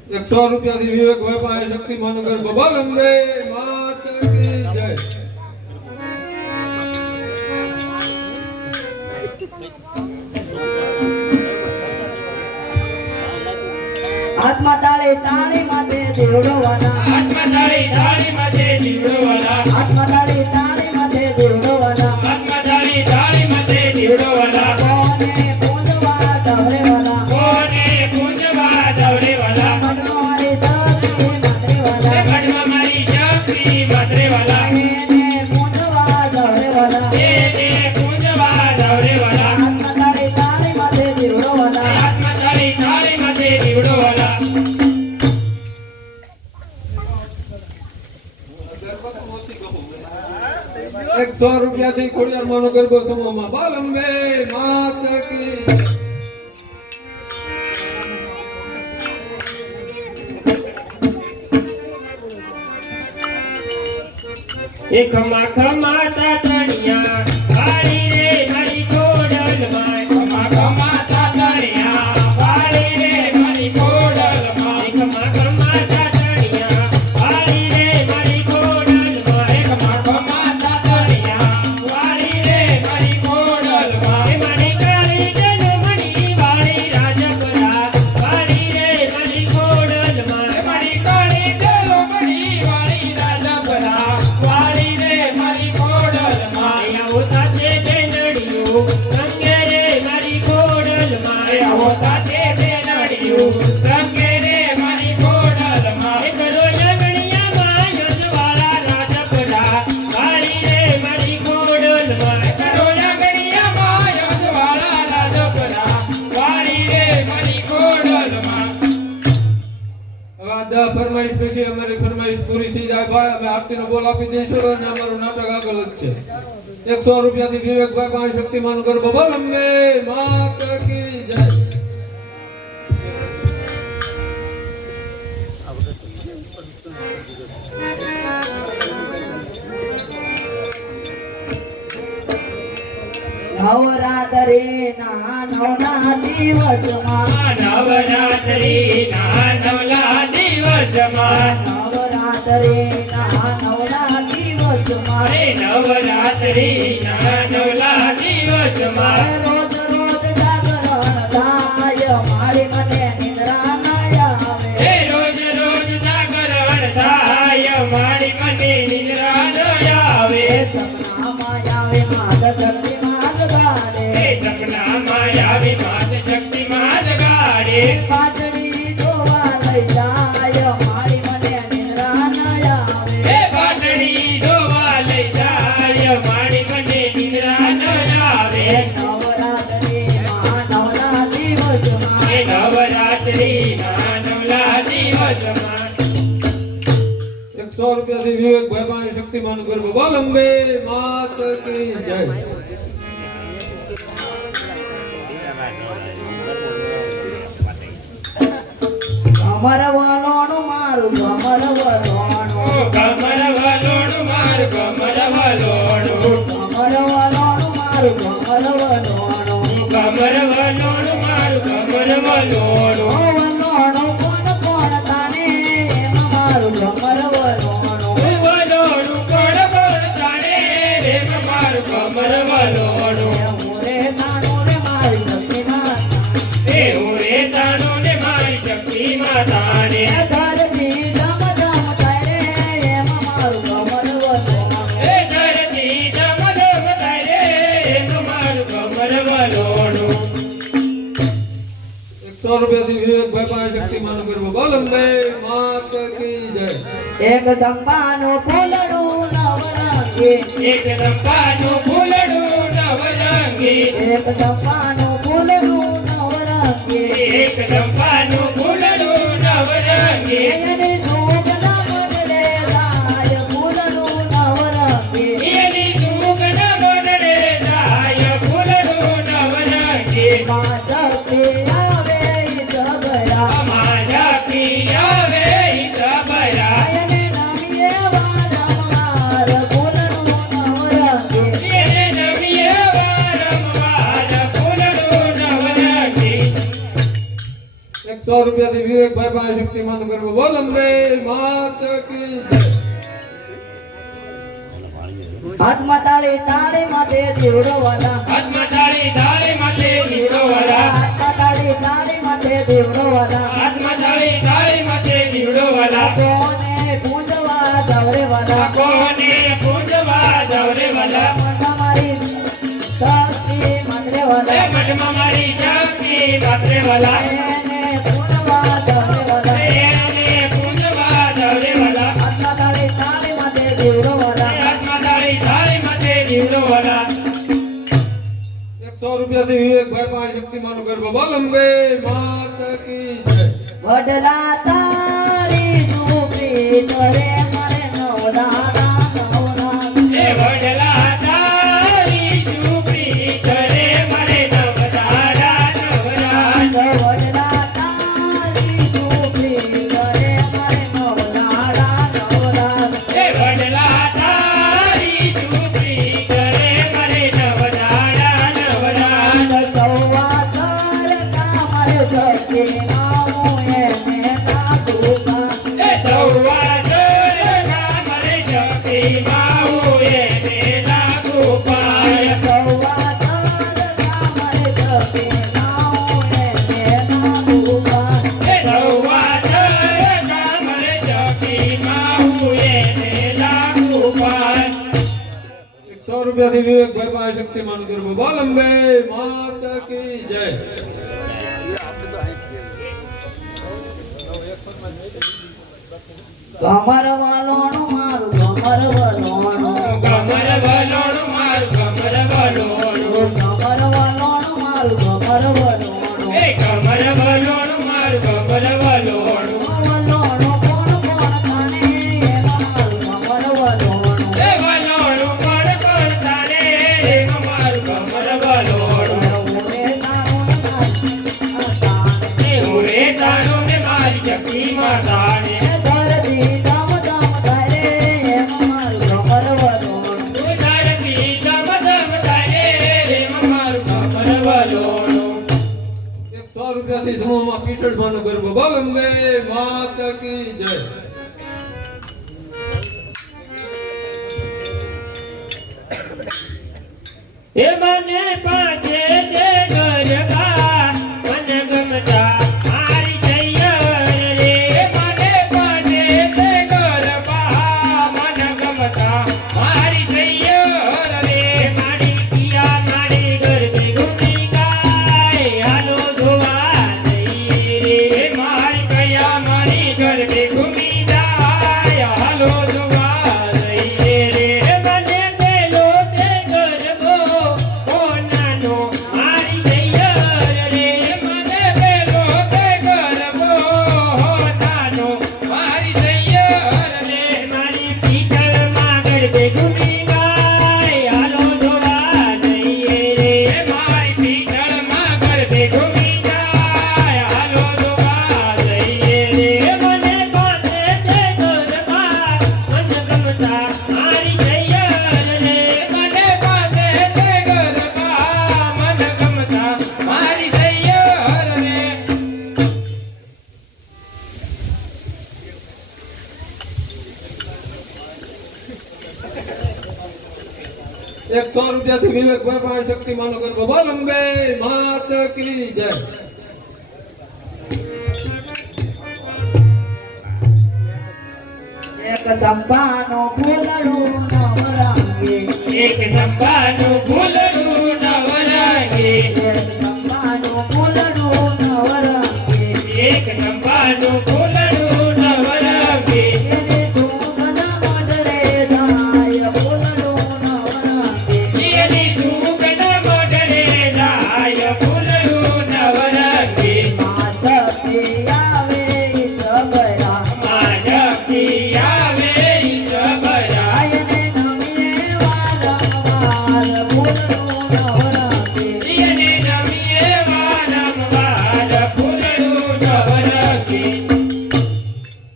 100 રૂપિયાથી વિવેકભાઈ પાસે શક્તિમાનો ગરબો બોલ અંબે માત કી જય હાથમાં તાળી તાળી માથે દીવડો વાલા હાથમાં તાળી તાળી માથે દીવડો વાલા હાથમાં તાળી તાળી માથે દીવડો વાલા હાથમાં તાળી તાળી માથે દીવડો વાલા કોને પૂજવા દવરે વાલા કોને પૂજવા દવડે વાલા મનનો મારી સતી માત્રે વાલા મઢમાં મારી શક્તિ માત્રે વાલા એને પૂજવા દવરે વાલા એને પૂજવા દવડે વાલા હાથમાં તાળી તાળી માથે દીવડો વાલા હાથમાં તાળી તાળી માથે દીવડો વાલા 100 રૂપિયાથી ખોડિયાર માનો ગરબો સમૂહમાં બોલ અંબે માત કી જય. એક માખ માતા તણિયા વાળી રે મારી ખોડલમાં ખમા ખમા તાતણિયા વાળી રે મારી ખોડલમાં એક માખ માતા તણિયા વાળી રે મારી ખોડલમાં ખમા ખમા તાતણિયા વાળી રે મારી ખોડલમાં એ મારી કાળી જનમણી વાળી રાજપરા વાળી રે મારી ખોડલમાં મારી કાળી દેવમણી વાળી રાજપરા વાળી રે મારી ખોડલમાં આવો સાથે બેનડીઓ રંગે રે મારી ખોડલમાં આવો સાથે બેનડીયું રંગે રે મારી ખોડલમાં એ કરો જગણિયામાં યજવાળા રાજપરા વાળી રે મારી ખોડલમાં કરો જગણિયામાં યજવાળા રાજપરા વાળી રે મારી ખોડલમાં હવે આ 10 ફરમાઈશ પછી અમારી ફરમાઈશ પૂરી થઈ જાય ભાઈ અમે આરતીનો બોલ આપી દઈશું અને અમારું નાટક આગળ જ છે 100 રૂપિયાથી વિવેકભાઈ પાસે શક્તિમાન ગરબો બોલ અંબે માત કી જય. નવરાત્રે ના નવના દિવસમાં નવરાત્રી ના નવલા દિવસમાં નવરાત્રે ના નવના દિવસમાં અરે નવરાત્રી ના નવલા દિવસમાં રોજ રોજ જાગરણ થાય મારી મને નિદ્રા ન આવે એ રોજ રોજ જાગરણ થાય મારી મને નિદ્રા ન આવે સપનામાં આવે માત શક્તિ માત ગાડે એ સપનામાં આવી માત શક્તિ માં જગાડે પાટડી જોવા લઈ જાય મારી મને નિદ્રા ન આવે એ પાટડી જોવા લઈ જાય મારી મને નિદ્રા ન આવે નવરાત્રે માં નવના દિવસમાં એ નવરાત્રી ના નવલા દિવસમાં 100 રૂપિયાથી વિવેકભાઈ પાસે શક્તિમાન ગરબો બોલ અંબે માત કી જય. અમર વલોણું મારું અમર વલોણું કમર વલોણું માર કમર વલોણું અમર વલોણું મારું અમર વલોણું કમર વલોણું માર કમર વલોણું વલોણું કોણ કોણ તાને એમાં મારું અમર વલોણું વલોણું કોણ કોણ જાણે રે માર કમર વલોણું મોરે તાણું રે મારી શક્તિમાં એ ઓરે તાણો ને મારી શક્તિ માતાને ધરતી જમ જમ થાય રે એમાં મારું અમર વલોણું એ ધરતી જમ જમ થાય રે મારું કમર વલોણું 100 રૂપિયાથી વિવેકભાઈ પાસે શક્તિમાન ગરબો બોલ અંબે માત કી જય. એક સંપાનું ફૂલડું નવરંગી એક ચંપાનું ફૂલડું નવરંગી એક સંપાનું ફૂલડું નવરંગી એક ચંપાનું ફૂલડું નવરંગી એની સુગંધ મને જાય ફૂલડું નવરંગી એની સુગંધ બનડે જાય ફૂલડું નવરંગી માં શક્તિ આવે ઈ જબરા અમારા પિયા વે સબરા એને નમીએ વારંવાર ફૂલડું નવરંગી એને નમીએ વારંવાર ફૂલડું નવરંગી 100 રૂપિયાથી વિવેકભાઈ પાસે શક્તિમાન ગરબો બોલ અંબે માત કી જય. હાથમાં તાળી તાળી માથે દીવડો વાલા હાથમાં તાળી તાળી માથે દીવડો વાલા હાથમાં તાળી તાળી માથે દીવડો વાલા હાથમાં તાળી તાળી માથે દીવડો વાલા કોને પૂજવા દવરે વાલા કોને પૂજવા દવરે વાલા મનમાં મારી શક્તિ મંદરે એ વાલા મઠમાં મારી શક્તિ માત્રે વાલા એને પૂજવા દવરે વાલા એને પૂજવા દવરે વાલા હાથમાં તાળી તાળી માથે દીવડો વાલા હાથમાં તાળી તાળી માથે દીવડો વાલા 100 રૂપિયાથી વિવેકભાઈ પાસે શક્તિમાન ગરબો બોલ અંબે માત કી જય. વડલા તારી સુપ્રી તરે મારે નવરા નવરા એ વડલા રૂપિયાથી વિવેકભાઈ પાસે શક્તિમાન ગરબો બોલ અંબે માતા કી જય. કમર વાલોણું મારું કમર વાલોણું કમર વલોણું મારું કમર વલોણું કમર વાલોણું મારું કમર વાલોણું એ કમર વલોણું મારું કમર વલોણું વાલોણું કોણ કોણ તને એમાં મારું કમર વાલોણું એ વલોણું કોણ કોણ તારે એમાં મારું કમર વલોણું એ ઉરે તાણું ને મારી શક્તિ માતાને ધરતી ધમ ધમ ધરે એમાં મારું કમર વાલોણું તું તારથી ધમ ધમ તારે એમાં મારું કમર વલોણું 100 રૂપિયાથી સમૂહમાં પીઠળમાંનો ગરબો બોલ અંબે માતા કી જય. એ મને પાંચે તે ગરબા મન ગમતા મારી તૈયાર રે મને પાંચે તે ગરબા મન ગમતા મારી તૈયાર રે મારી પિયા મારી ગરબે ઘૂમી ગાય હાલો જોવા જઈએ રે મારી પિયા મારી ગરબે ઘૂમી જાય હાલો જોવા જઈએ રે મને પેલો તે ગરબો કોનાનો મારી તૈયાર રે મને પેલો તે ગરબો નાનો મારી તૈયાર રે મારી પીતળમાં ગરબે ઘૂમી ગાય હાલો જોવા જઈએ રે મારી પીતળમાં ગરબે ઘૂમી જાય હાલો જોવા જઈએ રે મને પાસે તે ગરબા મન ગમતા મારી તૈયાર રે મને પાસે તે ગરબા મન ગમતા મારી તૈયાર રે 100 રૂપિયાથી વિવેકભાઈ પાસે શક્તિમાનનો ગરબો બોલ અંબે માતા કી જય. એક સંપાનો ફૂલડું નવરંગી એક સંપાનું ફૂલડું નવરંગી એક સંપાનો ફૂલડું નવરંગી એક સંપાનું ફૂલડું નવરંગી એને સુગંધ મધરે જાય ફૂલડું નવરંગી એની સુગંધ મોઢરે જાય ફૂલડું નવરંગી માં શક્તિ આવે ઈ સબરા માજકી આવે ઈ સબરા આયને નમીએ વારંવાર ફૂલડું નવરંગી એને નમીએ વારંવાર ફૂલડું નવરંગી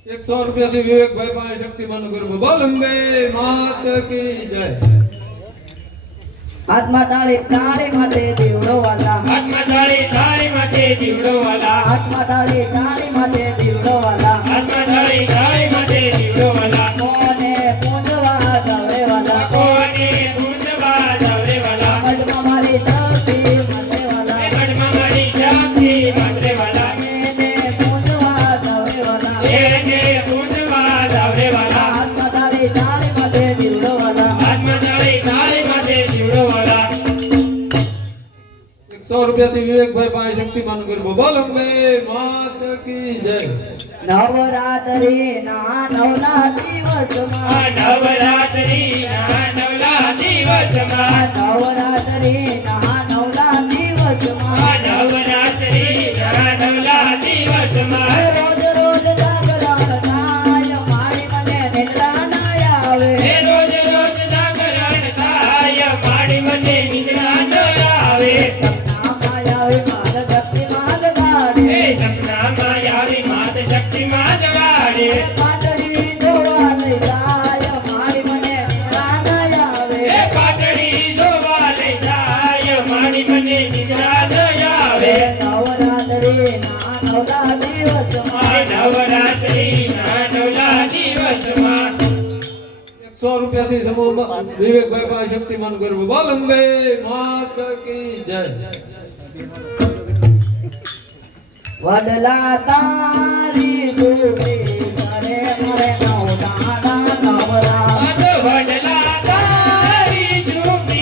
100 રૂપિયાથી વિવેકભાઈ પાસે શક્તિમાનનો ગરબો બોલ અંબે માતા કી જય. હાથમાં તાળી તાળી માથે દીવડો વાલા હાથમાં તાળી તાળી માથે દીવડો વાલા હાથમાં તાળી તાળી માથે દીવડો વાલા હાથમાં તાળી તાળી માથે દીવડો વાલા કોને પૂંજવા દવે વાલા કોને ગુંજવા દવરે વાલા મઢમાં મારી શક્તિ માથે વાલા ગઢમાં મારી શક્તિ માત્રે વાલા એને પૂંજવા દવે વાલા એને ગુંજવા દવરે વાલા હાથમાં તાળી તાળી માથે દીવડો વાલા હાથમાં તાળી તાળી માથે દીવડો વાલા 100 રૂપિયાથી વિવેકભાઈ પાસે શક્તિમાનનો ગરબો બોલ અંબે માતા કી જય. નવરાત્રી ના નવલા દિવસમાં નવરાત્રી ના નવલા દિવસમાં નવરાત્રી ના નવલા દિવસમાં નવરાત્રી ના નવલા દિવસમાં રોજ રોજ જાગરણ થાય મારી મને નિદ્રા ના આવે એ રોજ રોજ જાગરણ થાય મારી મને નિદ્રા ન આવે સપનામાં આવે માર શક્તિ માગ ગાડે એ સપનામાં આવી માત શક્તિમાં જગાડે પાટડી જોવા લઈ જાય મારી મને નિદ્રા ના આવે એ પાટડી જોવા લઈ જાય મારી મને નિદ્રા ન આવે નવરાત્રી ના નવલા દિવસમાં નવરાત્રી ના નવલા દિવસમાં 100 રૂપિયાથી સમૂહમાં વિવેકભાઈ પાસે શક્તિમાનનો ગરબો બોલ અંબે માતા કી જય. વડલા તારી સુરી કરે મરે નવલા નવરા વડલા તારી ચૂપી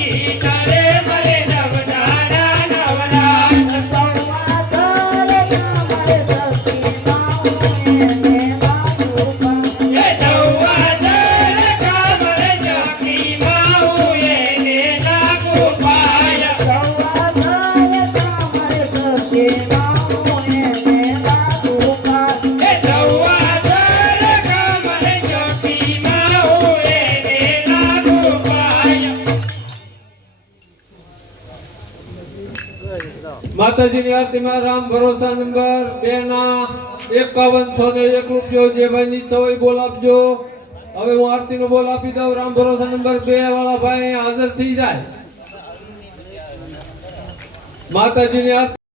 માતાજીની આરતીમાં રામ ભરોસા નંબર 2 ના 5101 રૂપિયો જે ભાઈ નીચે હોય બોલ આપજો. હવે હું આરતીનો બોલ આપી દઉં. રામ ભરોસા નંબર 2 વાળા ભાઈ હાજર થઈ જાય. માતાજીની આરતી